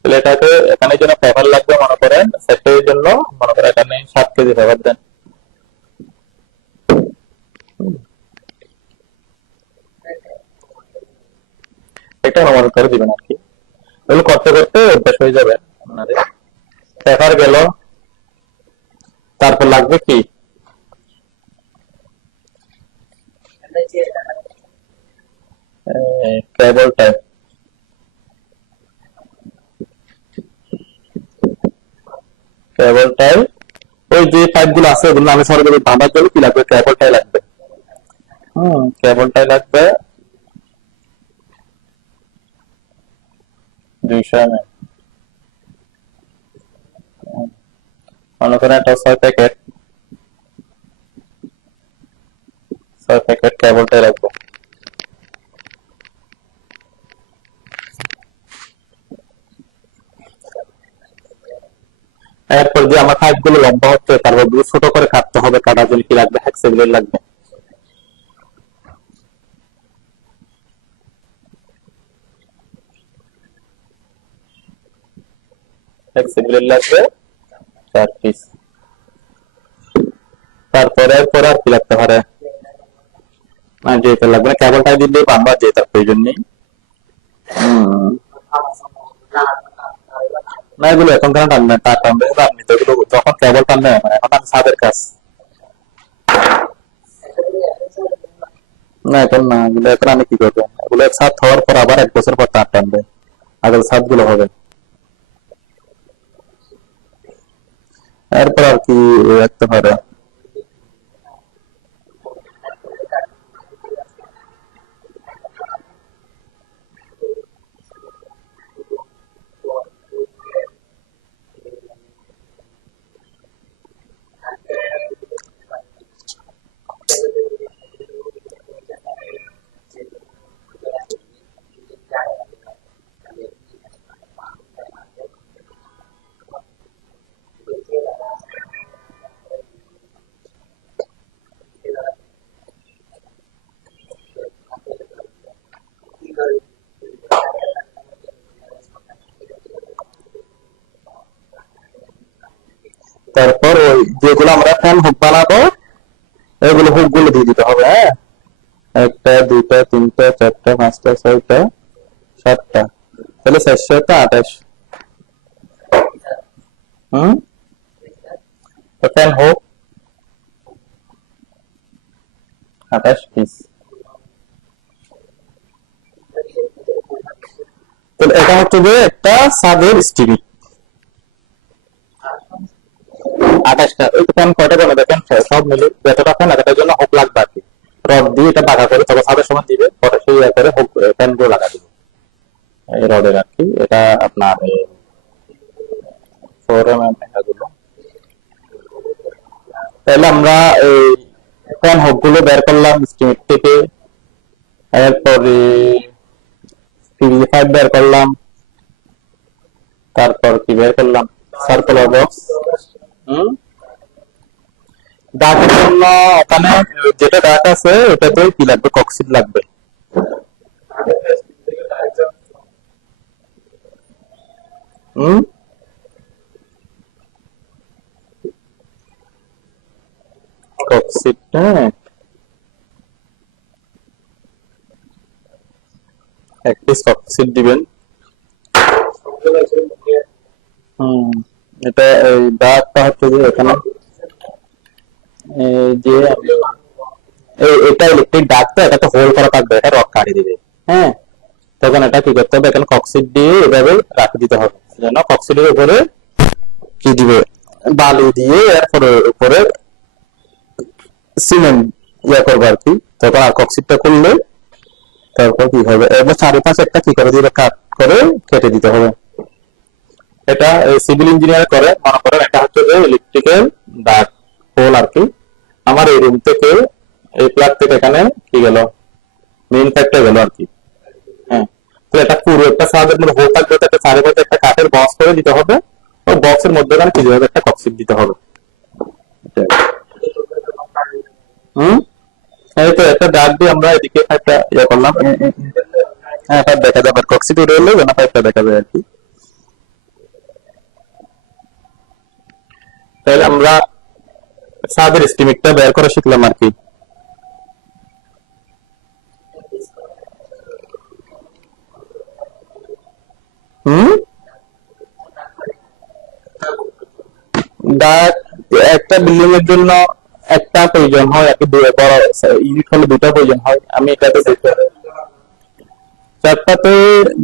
তাহলে এটাকে এখানে জন্য পেপার লাগবে, মনে করেন সেটের জন্য মনে করেন এখানে 7 কেজি পেপার দেন। এটা অনুমান করে দিবেন আর কি। এগুলো করতে করতে অভ্যাস হয়ে যাবে আপনাদের। পেপার গেল, তারপর লাগবে কি কেবল টাইপ। কেবল টাইপ ওই যে পাইপ গুলো আছে ওগুলো আমি সরকারি বাঁধার জন্য কি লাগবে, কেবল টাই লাগবে। কেবল টাই লাগবে 200 ml। মনে করেন একটা 6 প্যাকেট, 6 প্যাকেট কেবল টাই লাগবে। এরপর যে আমার পাইপ গুলো লম্বা হচ্ছে তারপর ছোট করে কাটতে হবে, কাটার জন্য কি লাগবে, হেক্সাগ্রেড লাগবে। হেক্সাগ্রেড লাগবে 4 পিস। তারপরে এরপরে আর কি লাগতে পারে, না যেটা লাগবে না, কেবলটাই দিলে বারবার যেটার প্রয়োজন নেই। না এগুলো এখন কেন টানবেন, তার টানবে আপনি তো এগুলো যখন কেবল টানবেন, এখন আমি ছাদের কাজ। না এখন না, এগুলো এখন আমি কি করবো, এগুলো ছাদ হওয়ার পর আবার 1 বছর পর তার টানবে, আগে ছাদ গুলো হবে। এরপর আর কি রাখতে পারে। তারপর ওই যেগুলো আমরা ফ্যান হুক বানাবো এগুলো হুক গুলো দিয়ে দিতে হবে। হ্যাঁ, 1টা 2টা 3টা 4টা 5টা 6টা 7টা, তাহলে 428। Fan hook 28 piece. তাহলে এটা হচ্ছে যে একটা ছাদের স্টিমিক 28টা। ওই ফ্যান কয়টা বানাবে দেখেন, সব মিলে যতটা ফ্যান এতটার জন্য হুক লাগবে আর কি। রড দিয়ে এটা বাঁকা করে তবে ছাদের সময় দিবে, পরে সেই করে হুক ফ্যান গুলো লাগা দিবে এই রডের আর কি। এটা আপনার 4 mm এগুলো। তাহলে আমরা এই ফ্যান হুক গুলো বের করলাম স্টিমিক থেকে, এরপরে পিভিসি পাইপ বের করলাম, তারপর কি বের করলাম, সার্কুলার বক্স। ডাকের জন্য ওখানে যেটা ডাক আছে ওটাতে কি লাগবে, কক্সিড লাগবে। কক্সিড, হ্যাঁ 1 পিস কক্সিড দিবেন। এটা এই ডাকটা হচ্ছে যে এখানে যে এটা ইলেকট্রিক ডাক, তো এটাতে হোল করা থাকবে, এটা রড কাটিয়ে দিবে। হ্যাঁ, তখন এটা কি করতে হবে, এখানে কক্সিড দিয়ে এভাবে রাখে দিতে হবে, যেন কক্সিডের উপরে কি দিবে, বালি দিয়ে এরপরে উপরে সিমেন্ট করবো আর কি। তখন আর কক্সিডটা করলে তারপর কি হবে, এবার চারিপাশে একটা কি করে দিবে, কাট করে কেটে দিতে হবে। এটা সিভিল ইঞ্জিনিয়ার করে। মনে করেন এটা হচ্ছে যে ইলেকট্রিক্যাল ডাক হোল আর কি। আমার এই রুম থেকে এই প্লাগ থেকে এখানে কি গেল, মেইন ফ্যাক্টর গেল আর কি। হ্যাঁ, তো এটা পুরো একটা ছাদের মধ্যে হোল থাকবে, একটা চারিপাশে একটা কাঠের বক্স করে দিতে হবে, ও বক্সের মধ্যে কি দিতে হবে, একটা কক্সিড দিতে হবে। এই তো একটা ডাক দিয়ে আমরা এদিকে একটা করলাম। হ্যাঁ, এটা দেখা যাবে, কক্সিড উঠে এলে যেন পাইপটা দেখা যায় আর কি। তাহলে আমরা ছাদের এস্টিমেটটা বের করে শিখলাম আর কি। ডাক একটা বিল্ডিং এর জন্য একটা প্রয়োজন হয়, একটা বড় ইউনিট হলে দুটা প্রয়োজন হয়। আমি এটাতে দেখতে চারটাতে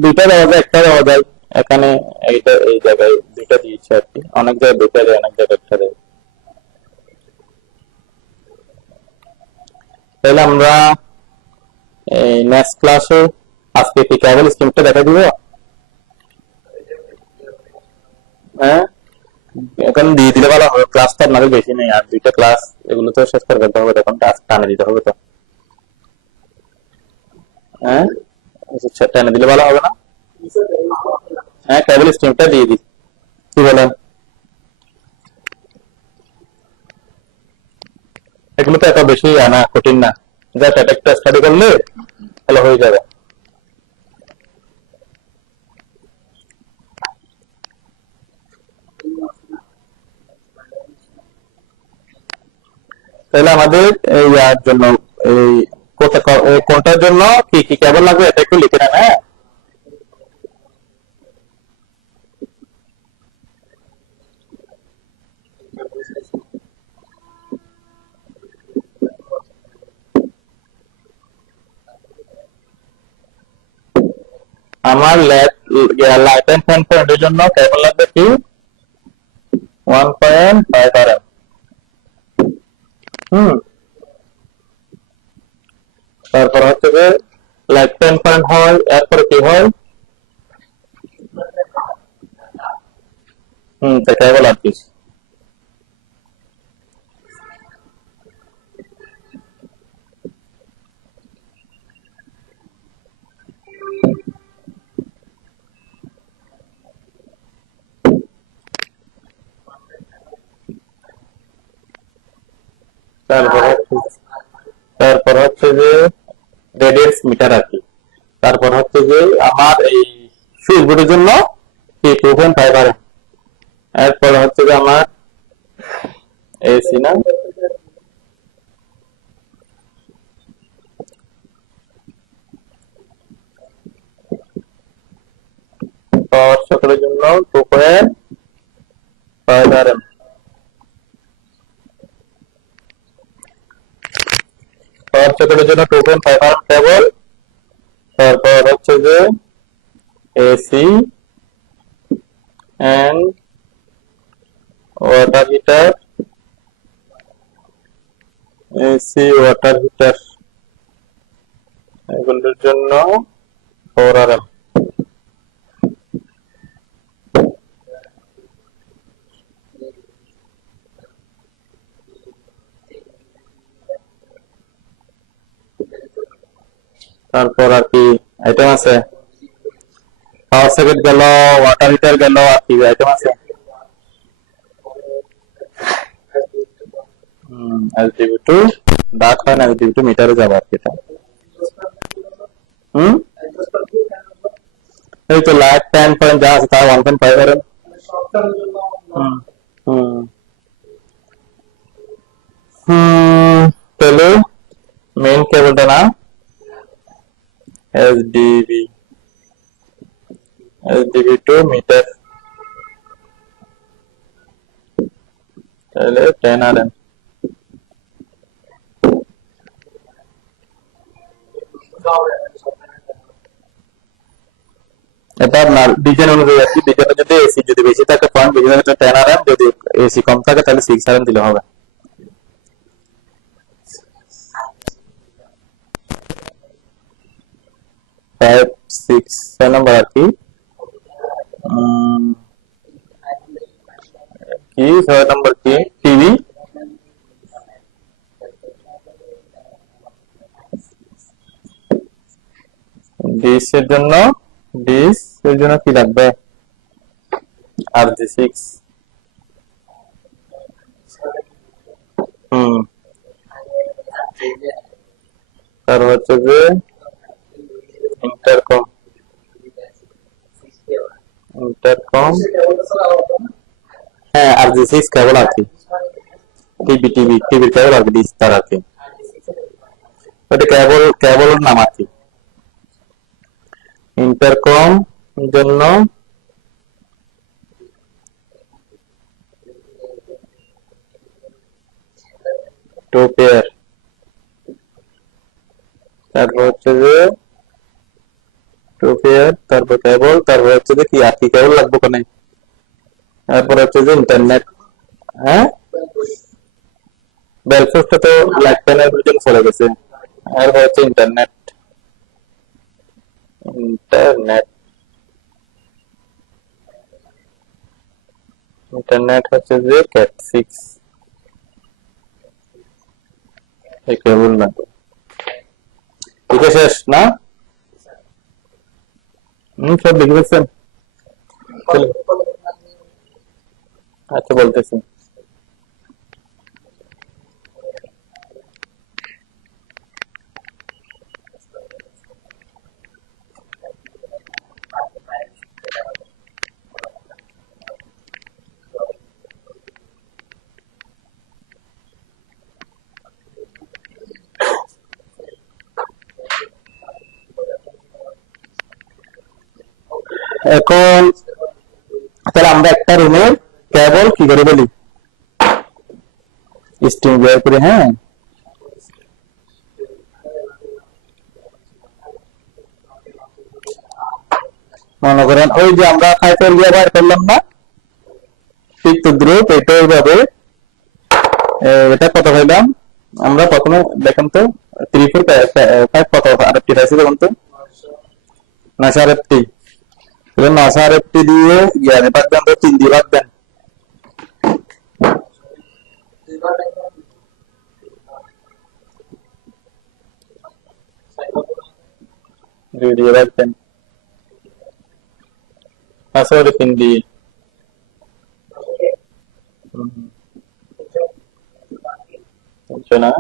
দুইটা দেওয়া যায়, একটা দেওয়া যায়। এখানে এইটা এই জায়গায় দুইটা দিয়েছে আর কি, অনেক জায়গায় দুইটা দেয়, অনেক জায়গায় একটা দেয়। তাহলে আমরা এই নেক্সট ক্লাসে আজকে কি কেবল স্কিমটা দেখা দিব। হ্যাঁ, এখন দিয়ে দিলে ভালো হবে, ক্লাস তো আপনাদের বেশি নেই, আর দুইটা ক্লাস এগুলো তো শেষ করে ফেলতে হবে, তখন টানে দিতে হবে তো। হ্যাঁ, টানে দিলে ভালো হবে না? হ্যাঁ, কেবল স্কিমটা দিয়ে দিই, কি বলেন? এগুলো তো এত বেশি আনা কঠিন না, জাস্ট এটা একটা স্টাডি করলে ভালো হয়ে যাবে। তাহলে আমাদের ইয়ার জন্য এই কোনটার জন্য কি কি কেবল লাগবে এটা একটু লিখে নেন। হ্যাঁ, আমার লাইট অ্যান্ড ফ্যান পয়েন্টের জন্য কেবল লাগবে কি 1.5 RM। হুম, তারপর হচ্ছে যে লাইট 10 পয়েন্ট হয়, এরপরে কি হয়? তা কেবল আর কি। তারপর তারপর হচ্ছে যে রেডিয়েন্স মিটার আর কি। তারপর হচ্ছে যে আমার এই সুইচ বোর্ডের জন্য কি 2.5 RM। এরপর হচ্ছে যে আমার এসি না, পাওয়ার সাপ্লাইয়ের জন্য 2.5 RM। পাওয়ার সাপ্লাইয়ের জন্য 2.5 RM কেবল। তারপর হচ্ছে যে AC and water heater, AC water heater এগুলোর জন্য 4 RM। তারপর আর কি আইটেম আছে? পাওয়ার সার্কিট গেল, ওয়াটার হিটার গেল, আর কি আইটেম আছে? এলটিভি টু ডাক হয় না, এলটিভি টু মিটারে যাবে আর কি এটা। হুম, এই তো লাইট 10 পয়েন্ট যা আছে তা 1.5 RM। হুম হুম হুম তাহলে মেইন কেবলটা না, এসডিবি, এসডিবি টু মিটার, তাহলে 10 RM। এটা আপনার ডিজাইন অনুযায়ী আর কি, ডিজাইনে যদি এসি যদি বেশি থাকে পয়েন্ট বেশি থাকে 10 RM, যদি এসি কম থাকে তাহলে 6 RM দিলে হবে। 5, 6 নম্বর আর কি। কি 6 নম্বর কি? টিভি, ডিশ এর জন্য, ডিশ এর জন্য কি লাগবে? RG6। হুম, তার হচ্ছে যে ইন্টারকম, ইন্টারকম, হ্যাঁ RG6 কেবল আর কি। টিভির কেবল আর কি, ডিশ তার আর কি। ওটা কেবল কেবলের নাম আর কি। ইন্টারকম জন্য টু পেয়ার, তারপর হচ্ছে যে টু পেয়ার, তারপর কেবল, তারপর হচ্ছে যে কি আর কি কেবল লাগবে কোনে, তারপর হচ্ছে যে ইন্টারনেট। হ্যাঁ, বেলফোর্সটা তো ব্ল্যাক প্যানের জন্য চলে গেছে। আর হচ্ছে ইন্টারনেট, ইন্টারনেট, ইন্টারনেট হচ্ছে যে ক্যাট 6, এই কেবল না। ঠিক আছে, শেষ না? সব লিখে ফেলছেন? আচ্ছা, বলতেছি। এখন তাহলে আমরা একটা রুমে কেবল কি করে বলি, স্ট্রিং বের করে। হ্যাঁ, মনে করেন ওই যে আমরা ফাইটার দিয়ে বার করলাম না, ঠিক তো দ্রুত এটা এইভাবে। এটা কত পাইলাম আমরা প্রথমে, দেখেন তো 3 4 5 কত আরএফটি পাইছি, দেখুন তো 900 আরএফটি। 900 আরএফটি দিয়ে জ্ঞানে বাদ দেন, তো 3 দিয়ে বাদ দেন, 2 দিয়ে বাদ দেন, 500 3 দিয়ে। বুঝছো না?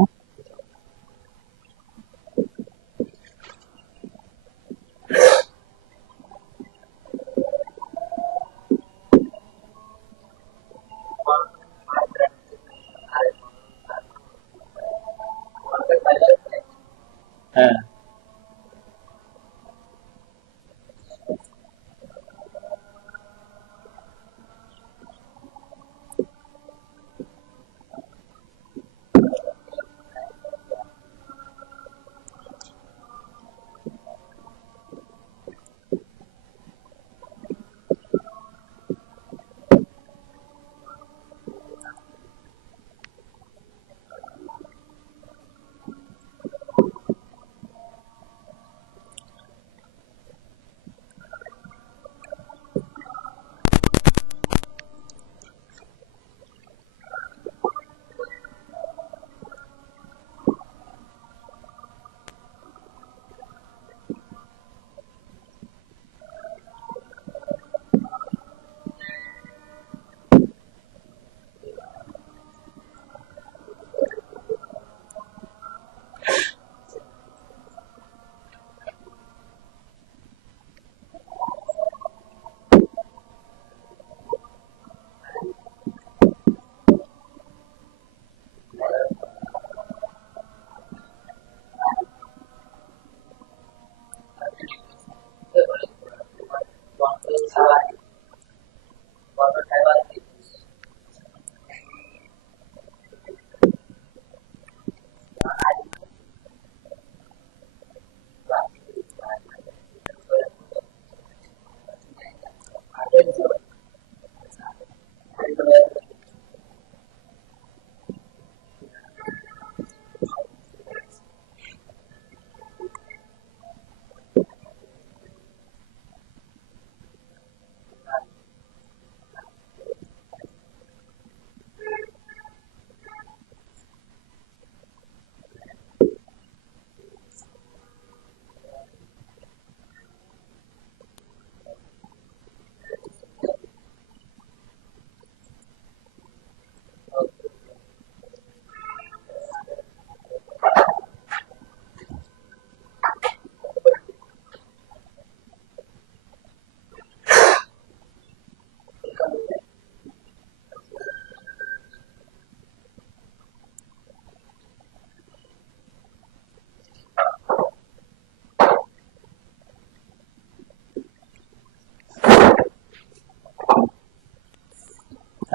হ্যাঁ,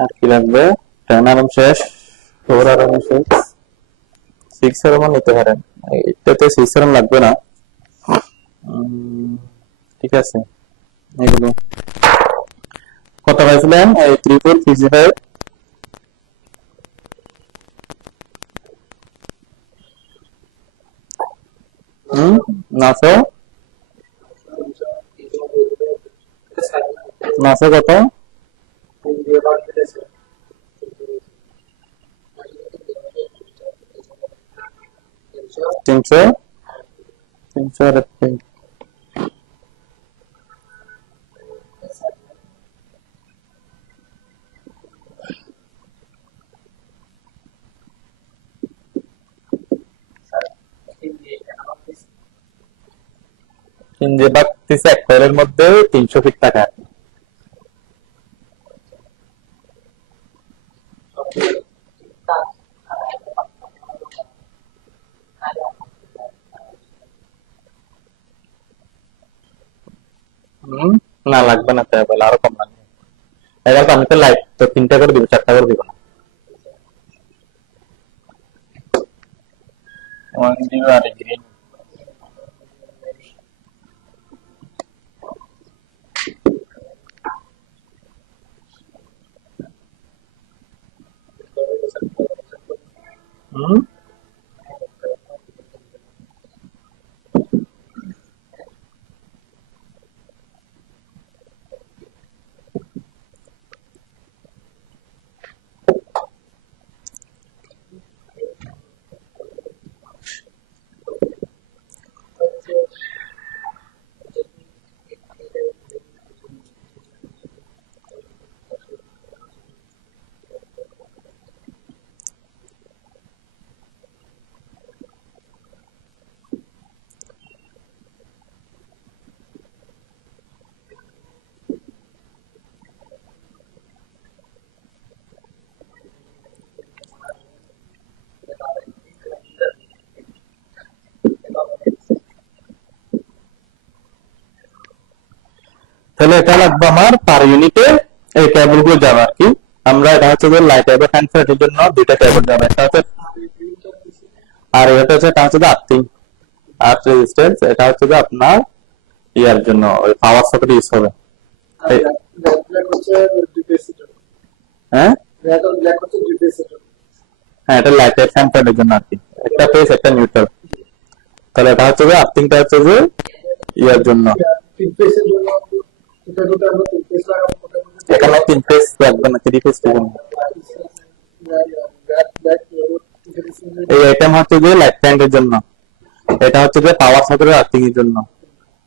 আর কি লাগবে? 10 আরাম শেষ, 4 আরাম শেষ। 6 নিতে পারেন, এটাতে 6 লাগবে না। ঠিক আছে, এগুলো কত পাইছিলেন? এই 3435 900 কত? 300 যে বাড়তেছে এক কয়েলের মধ্যে 300 ফিট টাকা। না লাগবে না, তাই বলে আরো কম লাগবে। এবার আমি তো লাইট তো 3টা করে দিব, 4টা করে দিব না। 1 দিব আর গ্রিন। তাহলে এটা লাগবে আমার পার ইউনিটে এই কেবল গুলো যাবে আর কি। আমরা এটা হচ্ছে যে লাইট এবং ফ্যান এর জন্য দুইটা কেবল যাবে, এটা হচ্ছে, আর এটা হচ্ছে আর্থিং আর্থ রেজিস্ট্যান্স। এটা হচ্ছে যে আপনার ইয়ার জন্য ওই পাওয়ার সকেট ইউজ হবে। হ্যাঁ হ্যাঁ, এটা লাইট এর ফ্যান এর জন্য আর কি, একটা ফেস একটা নিউট্রাল। তাহলে এটা হচ্ছে যে আর্থিংটা হচ্ছে যে ইয়ার জন্য, এখানে 3 ফেজ লাগবে না, 3 ফেজ লাগবে। এই আইটেম হচ্ছে যে লাইট ফ্যানের জন্য, এটা হচ্ছে যে পাওয়ার সাপ্লাই আর্থিং এর জন্য,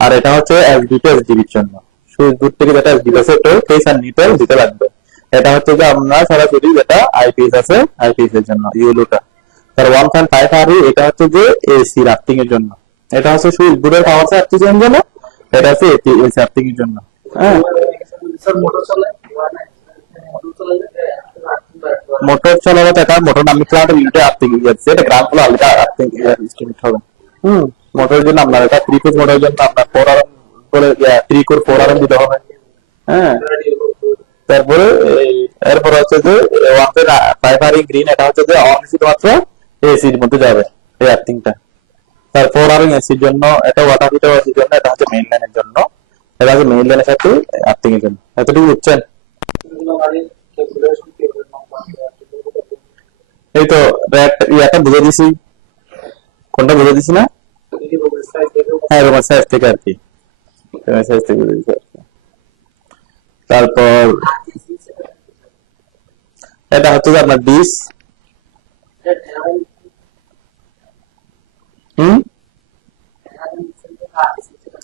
আর এটা হচ্ছে এসডি টু এসডিবির জন্য। সুইচ দূর থেকে যেটা এসডি আছে তো ফেস আর নিউট্রাল দিতে লাগবে। এটা হচ্ছে যে আমরা সরাসরি যেটা আইপিএস আছে আইপিএস এর জন্য ইউলোটা। তার 1.5 আর এটা হচ্ছে যে এসি আর্থিং এর জন্য। এটা হচ্ছে সুইচ বোর্ডের পাওয়ার আর্থিং এর জন্য, এটা হচ্ছে এসি আর্থিং এর জন্য। হ্যাঁ, মোটর চালাবো, এটা মোটর আমি ক্লাউড ইউনিটে আর্থিং যাচ্ছে, এটা গ্রাম গুলো আলাদা আর্থিং ইনস্ট্রুমেন্ট হবে। মোটরের জন্য আপনার এটা 3 ফেজ মোটরের জন্য আপনার 4 আরএম করে 3 কোর 4 আরএম দিতে হবে। হ্যাঁ, তারপরে এরপর হচ্ছে যে 1.5 আর গ্রিন, এটা হচ্ছে যে অন শুধুমাত্র এসির মধ্যে যাবে এই আর্থিংটা। তারপর আর এসির জন্য এটা ওয়াটার হিটার এসির জন্য, এটা হচ্ছে মেইন লাইনের জন্য, এটা হচ্ছে মেইন লাইনের সাথে আর্থিং এর জন্য। এতটুকু বুঝছেন? এই তো ইয়াটা বুঝে দিছি, কোনটা বুঝে দিছি না? হ্যাঁ, রোমার সাইজ থেকে আর কি, রোমার সাইজ থেকে বুঝে দিছি আর কি। তারপর এটা হচ্ছে যে আপনার ডিস,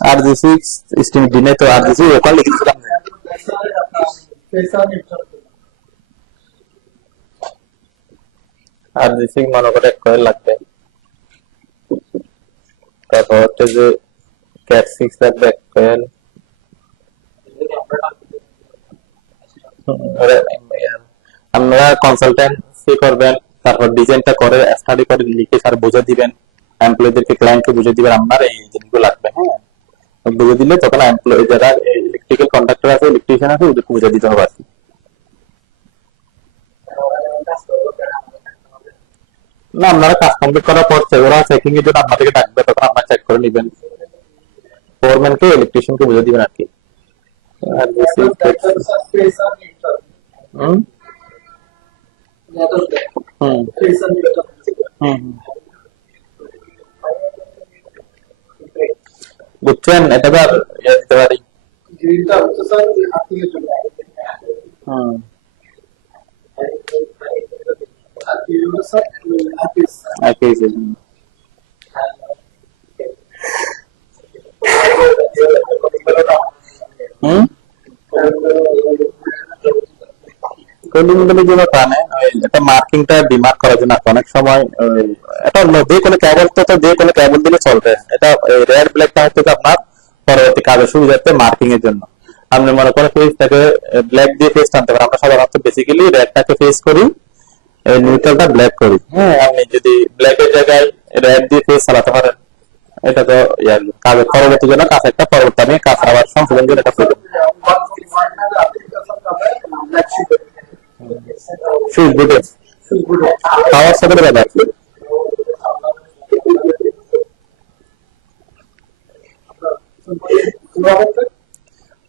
আর জি সিক্স স্টিম দিনে তো আর জি ওখানে লিখেছিলাম। আর জি সিক্স মনে করে এক কয়েল লাগবে। তারপর হচ্ছে যে ক্যাট সিক্স লাগবে এক কয়েল। আপনারা কনসালটেন্সি করবেন, তারপর ডিজাইনটা করে স্টাডি করে লিখে স্যার বুঝে দিবেন, এমপ্লয়ীদেরকে ক্লায়েন্টকে বুঝে দিবেন আপনার এই জিনিসগুলো লাগবে। হ্যাঁ, বুঝে দিলে তখন এমপ্লয়ি যারা ইলেকট্রিক্যাল কন্ট্রাক্টর আছে ইলেকট্রিশিয়ান আছে ওদেরকে বুঝে দিতে হবে আর কি। না, আপনারা কাজ কমপ্লিট করার পর ওরা চেকিং এর জন্য আপনাদেরকে ডাকবে, তখন আপনারা চেক করে নেবেন, ফোরম্যানকে ইলেকট্রিশিয়ানকে বুঝে দিবেন আর কি। আর হুম হুম হুম বুঝছেন, এটা তো আর দিতে পারি। হুম হুম কোডিং বলে যে ব্যাপার না, এটা মার্কিংটা ডিমার্ক করার জন্য অনেক সময় এটা যে কোনো ক্যাবল তো যে কোনো ক্যাবল দিলে চলবে। এটা রেড ব্ল্যাকটা হচ্ছে আপনার পরবর্তী কাজের সুবিধার্থে মার্কিং এর জন্য। আপনি মনে করেন ফেসটাকে ব্ল্যাক দিয়ে ফেস টানতে পারেন, আমরা সাধারণত বেসিক্যালি রেডটাকে ফেস করি, নিউট্রালটা ব্ল্যাক করি। হ্যাঁ, আপনি যদি ব্ল্যাকের জায়গায় রেড দিয়ে ফেস চালাতে পারেন, এটা তো কাজের পরবর্তী জন্য কাজ একটা পরবর্তী আমি কাজ আবার সংশোধন করে এটা করবো। সুইচ বুটে পাওয়ার সাথে ব্যাপার।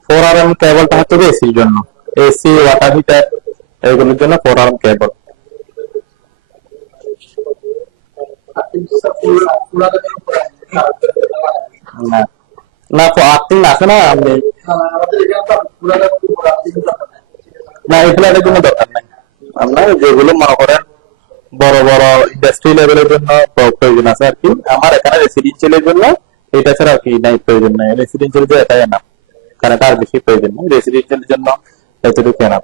4RM কেবলটা হচ্ছে এসির জন্য, এসি ওয়াটার হিটার এগুলোর জন্য 4RM কেবল। না না, আর্থিং আছে না, আপনি না এগুলো কোনো দরকার নাই। আপনার যেগুলো মনে করেন বড় বড় ইন্ডাস্ট্রি লেভেলের জন্য প্রয়োজন আছে আর কি, আমার এখানে রেসিডেন্সিয়ালের জন্য এটা ছাড়া আর কি নাই, প্রয়োজন নাই। রেসিডেন্সিয়াল যে এটাই না, কারণ তার বেশি প্রয়োজন নেই, রেসিডেন্সিয়ালের জন্য এতটুকু না।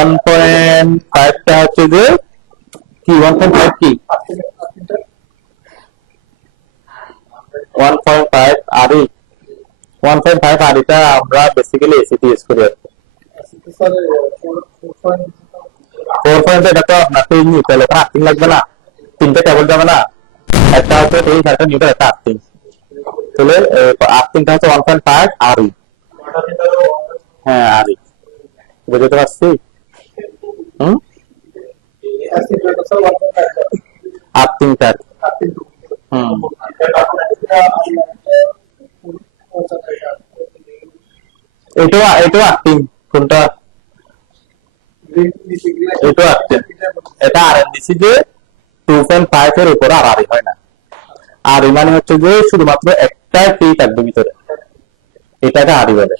1.5টা হচ্ছে যে কি 1.5 কি 1.5 আরই 1.5 আরইটা আমরা বেসিক্যালি এসিতে ইউজ করি আর কি। 4 এটা তো আপনাকে নিউট্রাল ওখানে আর্থিং লাগবে না, তিনটা কেবল যাবে না, একটা হচ্ছে এই একটা নিউট্রাল একটা আর্থিং, তাহলে আর্থিংটা হচ্ছে 1.5 আরই। হ্যাঁ আরই, বুঝতে পারছি। হুম আর্থিংটা হুম এটা আর্থিং কোনটা, এটা আর্থিং, এটা আরএনডিসি যে 2.5 এর উপরে আর আরই হয় না। আর মানে হচ্ছে যে শুধুমাত্র একটা ফ্রি থাকবে ভিতরে, এটাকে আরই বলে,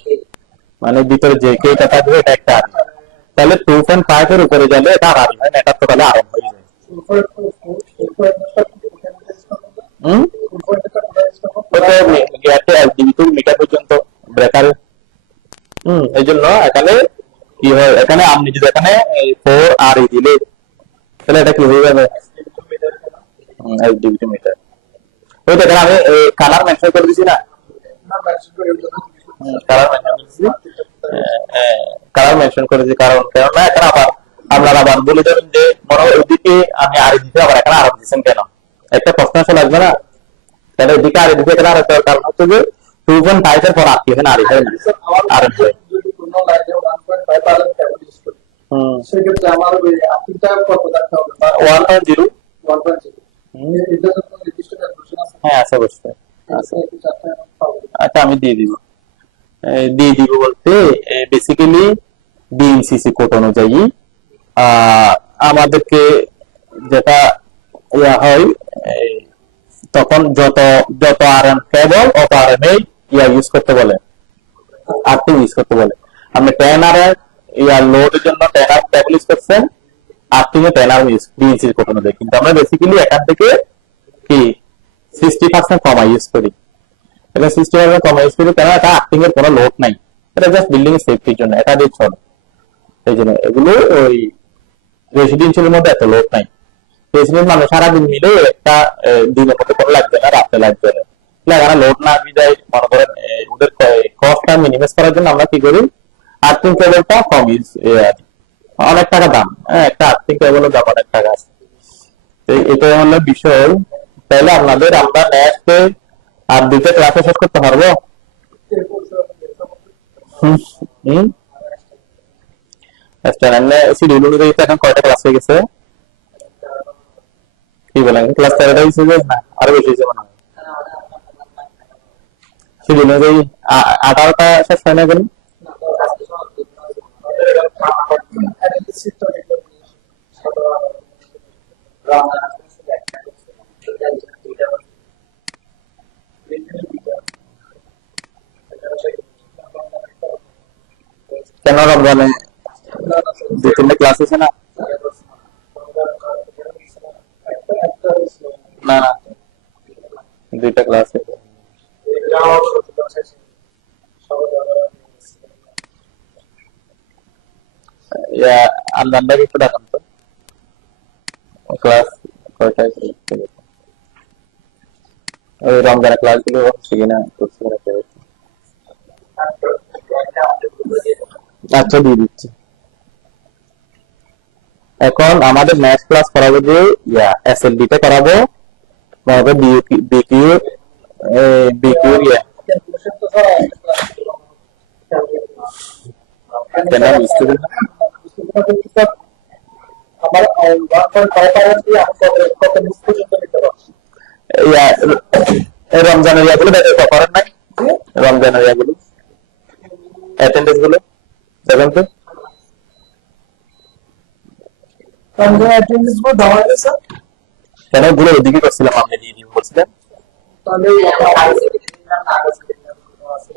মানে ভিতরে যে কেটা থাকবে এটা একটা আরই। তাহলে 2.5 এর উপরে গেলে এটা আরই হয় না, এটা তো তাহলে আরম হয়ে যায়। মিটার পর্যন্ত ব্রেকার। এই জন্য এখানে কি হয়, এখানে আপনি যদি এখানে 4 দিলে তাহলে এটা কি হয়ে যাবে, এলডিবিটি মিটার। ওই দেখেন আমি কালার মেনশন করে দিছি না, কালার মেনশন করেছি কারণ কেননা এখানে আবার আপনারা আবার বলে দেবেন যে মনে হয় ওইদিকে আমি আরই দিচ্ছি, আবার এখানে আরো দিচ্ছেন কেন, একটা প্রশ্ন আসলে লাগবে না। তাহলে ওইদিকে আরই দিচ্ছে, এখানে আরো কারণ হচ্ছে যে 2.5 এর পর আর কি এখানে আরই হয় না, আর সেক্ষেত্রে আমার ওই আর্থিংটা কত রাখতে হবে, 1.0। হ্যাঁ আছে অবশ্যই। আচ্ছা আমি দিয়ে দিব বলতে বেসিক্যালি বিএনসিসি কোড অনুযায়ী আমাদেরকে যেটা ইয়া হয়, তখন যত যত আরএম কেবল অত আরএম ইয়া ইউজ করতে বলে, আর্থিং ইউজ করতে বলে। আপনি 10 আরএম ইয়া লোডের জন্য 10 আরএম কেবল ইউজ করছেন, আর্থিং এ 10 আরএম বিএনসিসি কোড অনুযায়ী, কিন্তু আমরা বেসিক্যালি এখান থেকে কি 60% কমা ইউজ করি। এটা 60% কমা ইউজ করি কারণ এটা আর্থিং এর কোনো লোড নাই, এটা জাস্ট বিল্ডিং এর সেফটির জন্য, এটা দিয়ে চলে। এই জন্য এগুলো ওই রেসিডেন্সিয়ালের মধ্যে এত লোড নাই। রেসিডেন্ট মানে সারাদিন মিলে একটা দিনের মধ্যে কোনো লাগবে না, রাতে লাগবে না, এখানে লোড না বিদায় মনে করেন ওদের কস্টটা মিনিমাইজ করার জন্য আমরা কি করি, আর্থিং কেবলটা কম ইউজ, অনেক টাকা দাম, একটা আর্থিং কেবলের দাম অনেক টাকা আছে। এটা হলো বিষয়। তাহলে আপনাদের আমরা নেক্সট আর দুটো ক্লাসে শেষ করতে পারবো। এক্সটার্নাল এমনি শিডিউল অনুযায়ী তো এখন কয়টা ক্লাস হয়ে গেছে কি বলেন ক্লাস 13টা হয়েছে যে না আরো বেশি হয়েছে মনে হয় শিডিউল অনুযায়ী 18টা শেষ হয় না কেন কেন রমজানে 2-3টা ক্লাস হয়েছে না না না 2টা ক্লাস আন্দান্ডাকে একটু দেখান তো ক্লাস কয়টায় ওই রমজানের ক্লাস গুলো হচ্ছে কিনা আচ্ছা দিয়ে দিচ্ছি এখন আমাদের ম্যাথ ক্লাস করাবো যে এসএলডি তে করাবো বিকিউ বিকিউ কেন বুঝতে পারলাম রমজানের ইয়াগুলো করেন নাই রমজানের ইয়াগুলো অ্যাটেন্ডেন্স গুলো দেখেন তো কেন গুলো ওদিকে করছিলাম আপনি দিয়ে দিব বলছিলেন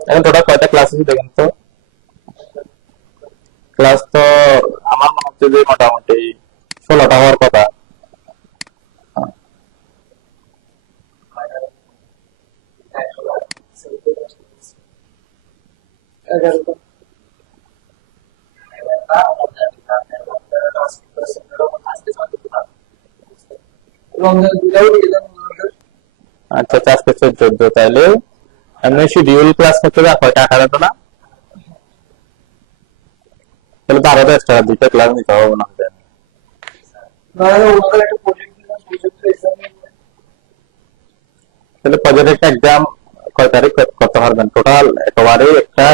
এখন টোটাল কয়টা ক্লাস আছে দেখেন তো ক্লাস তো আমার মনে হচ্ছে যে মোটামুটি 16টা হওয়ার কথা আচ্ছা আজকে 14 তাইলে এমনি শিডিউল ক্লাস করতে হবে কয়টা 18টা না তাহলে 12টা এক্সট্রা 2টা ক্লাস নিতে হবে না তাহলে প্রজেক্ট এক্সাম কয় তারিখ করতে পারবেন টোটাল একেবারে একটা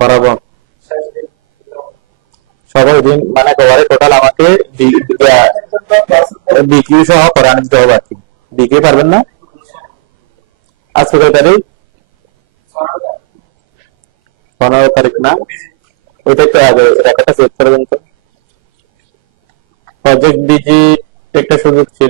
করাবো সবাই দিন মানে একেবারে টোটাল আমাকে বিকিউ সহ করানো দিতে হবে আর কি বিকিউ পারবেন না আজকে কয় তারিখ 15 তারিখ না ওইটা একটু আগে রেকর্ডটা চেক করে দেন তো প্রজেক্ট ডিজি একটা সুযোগ ছিল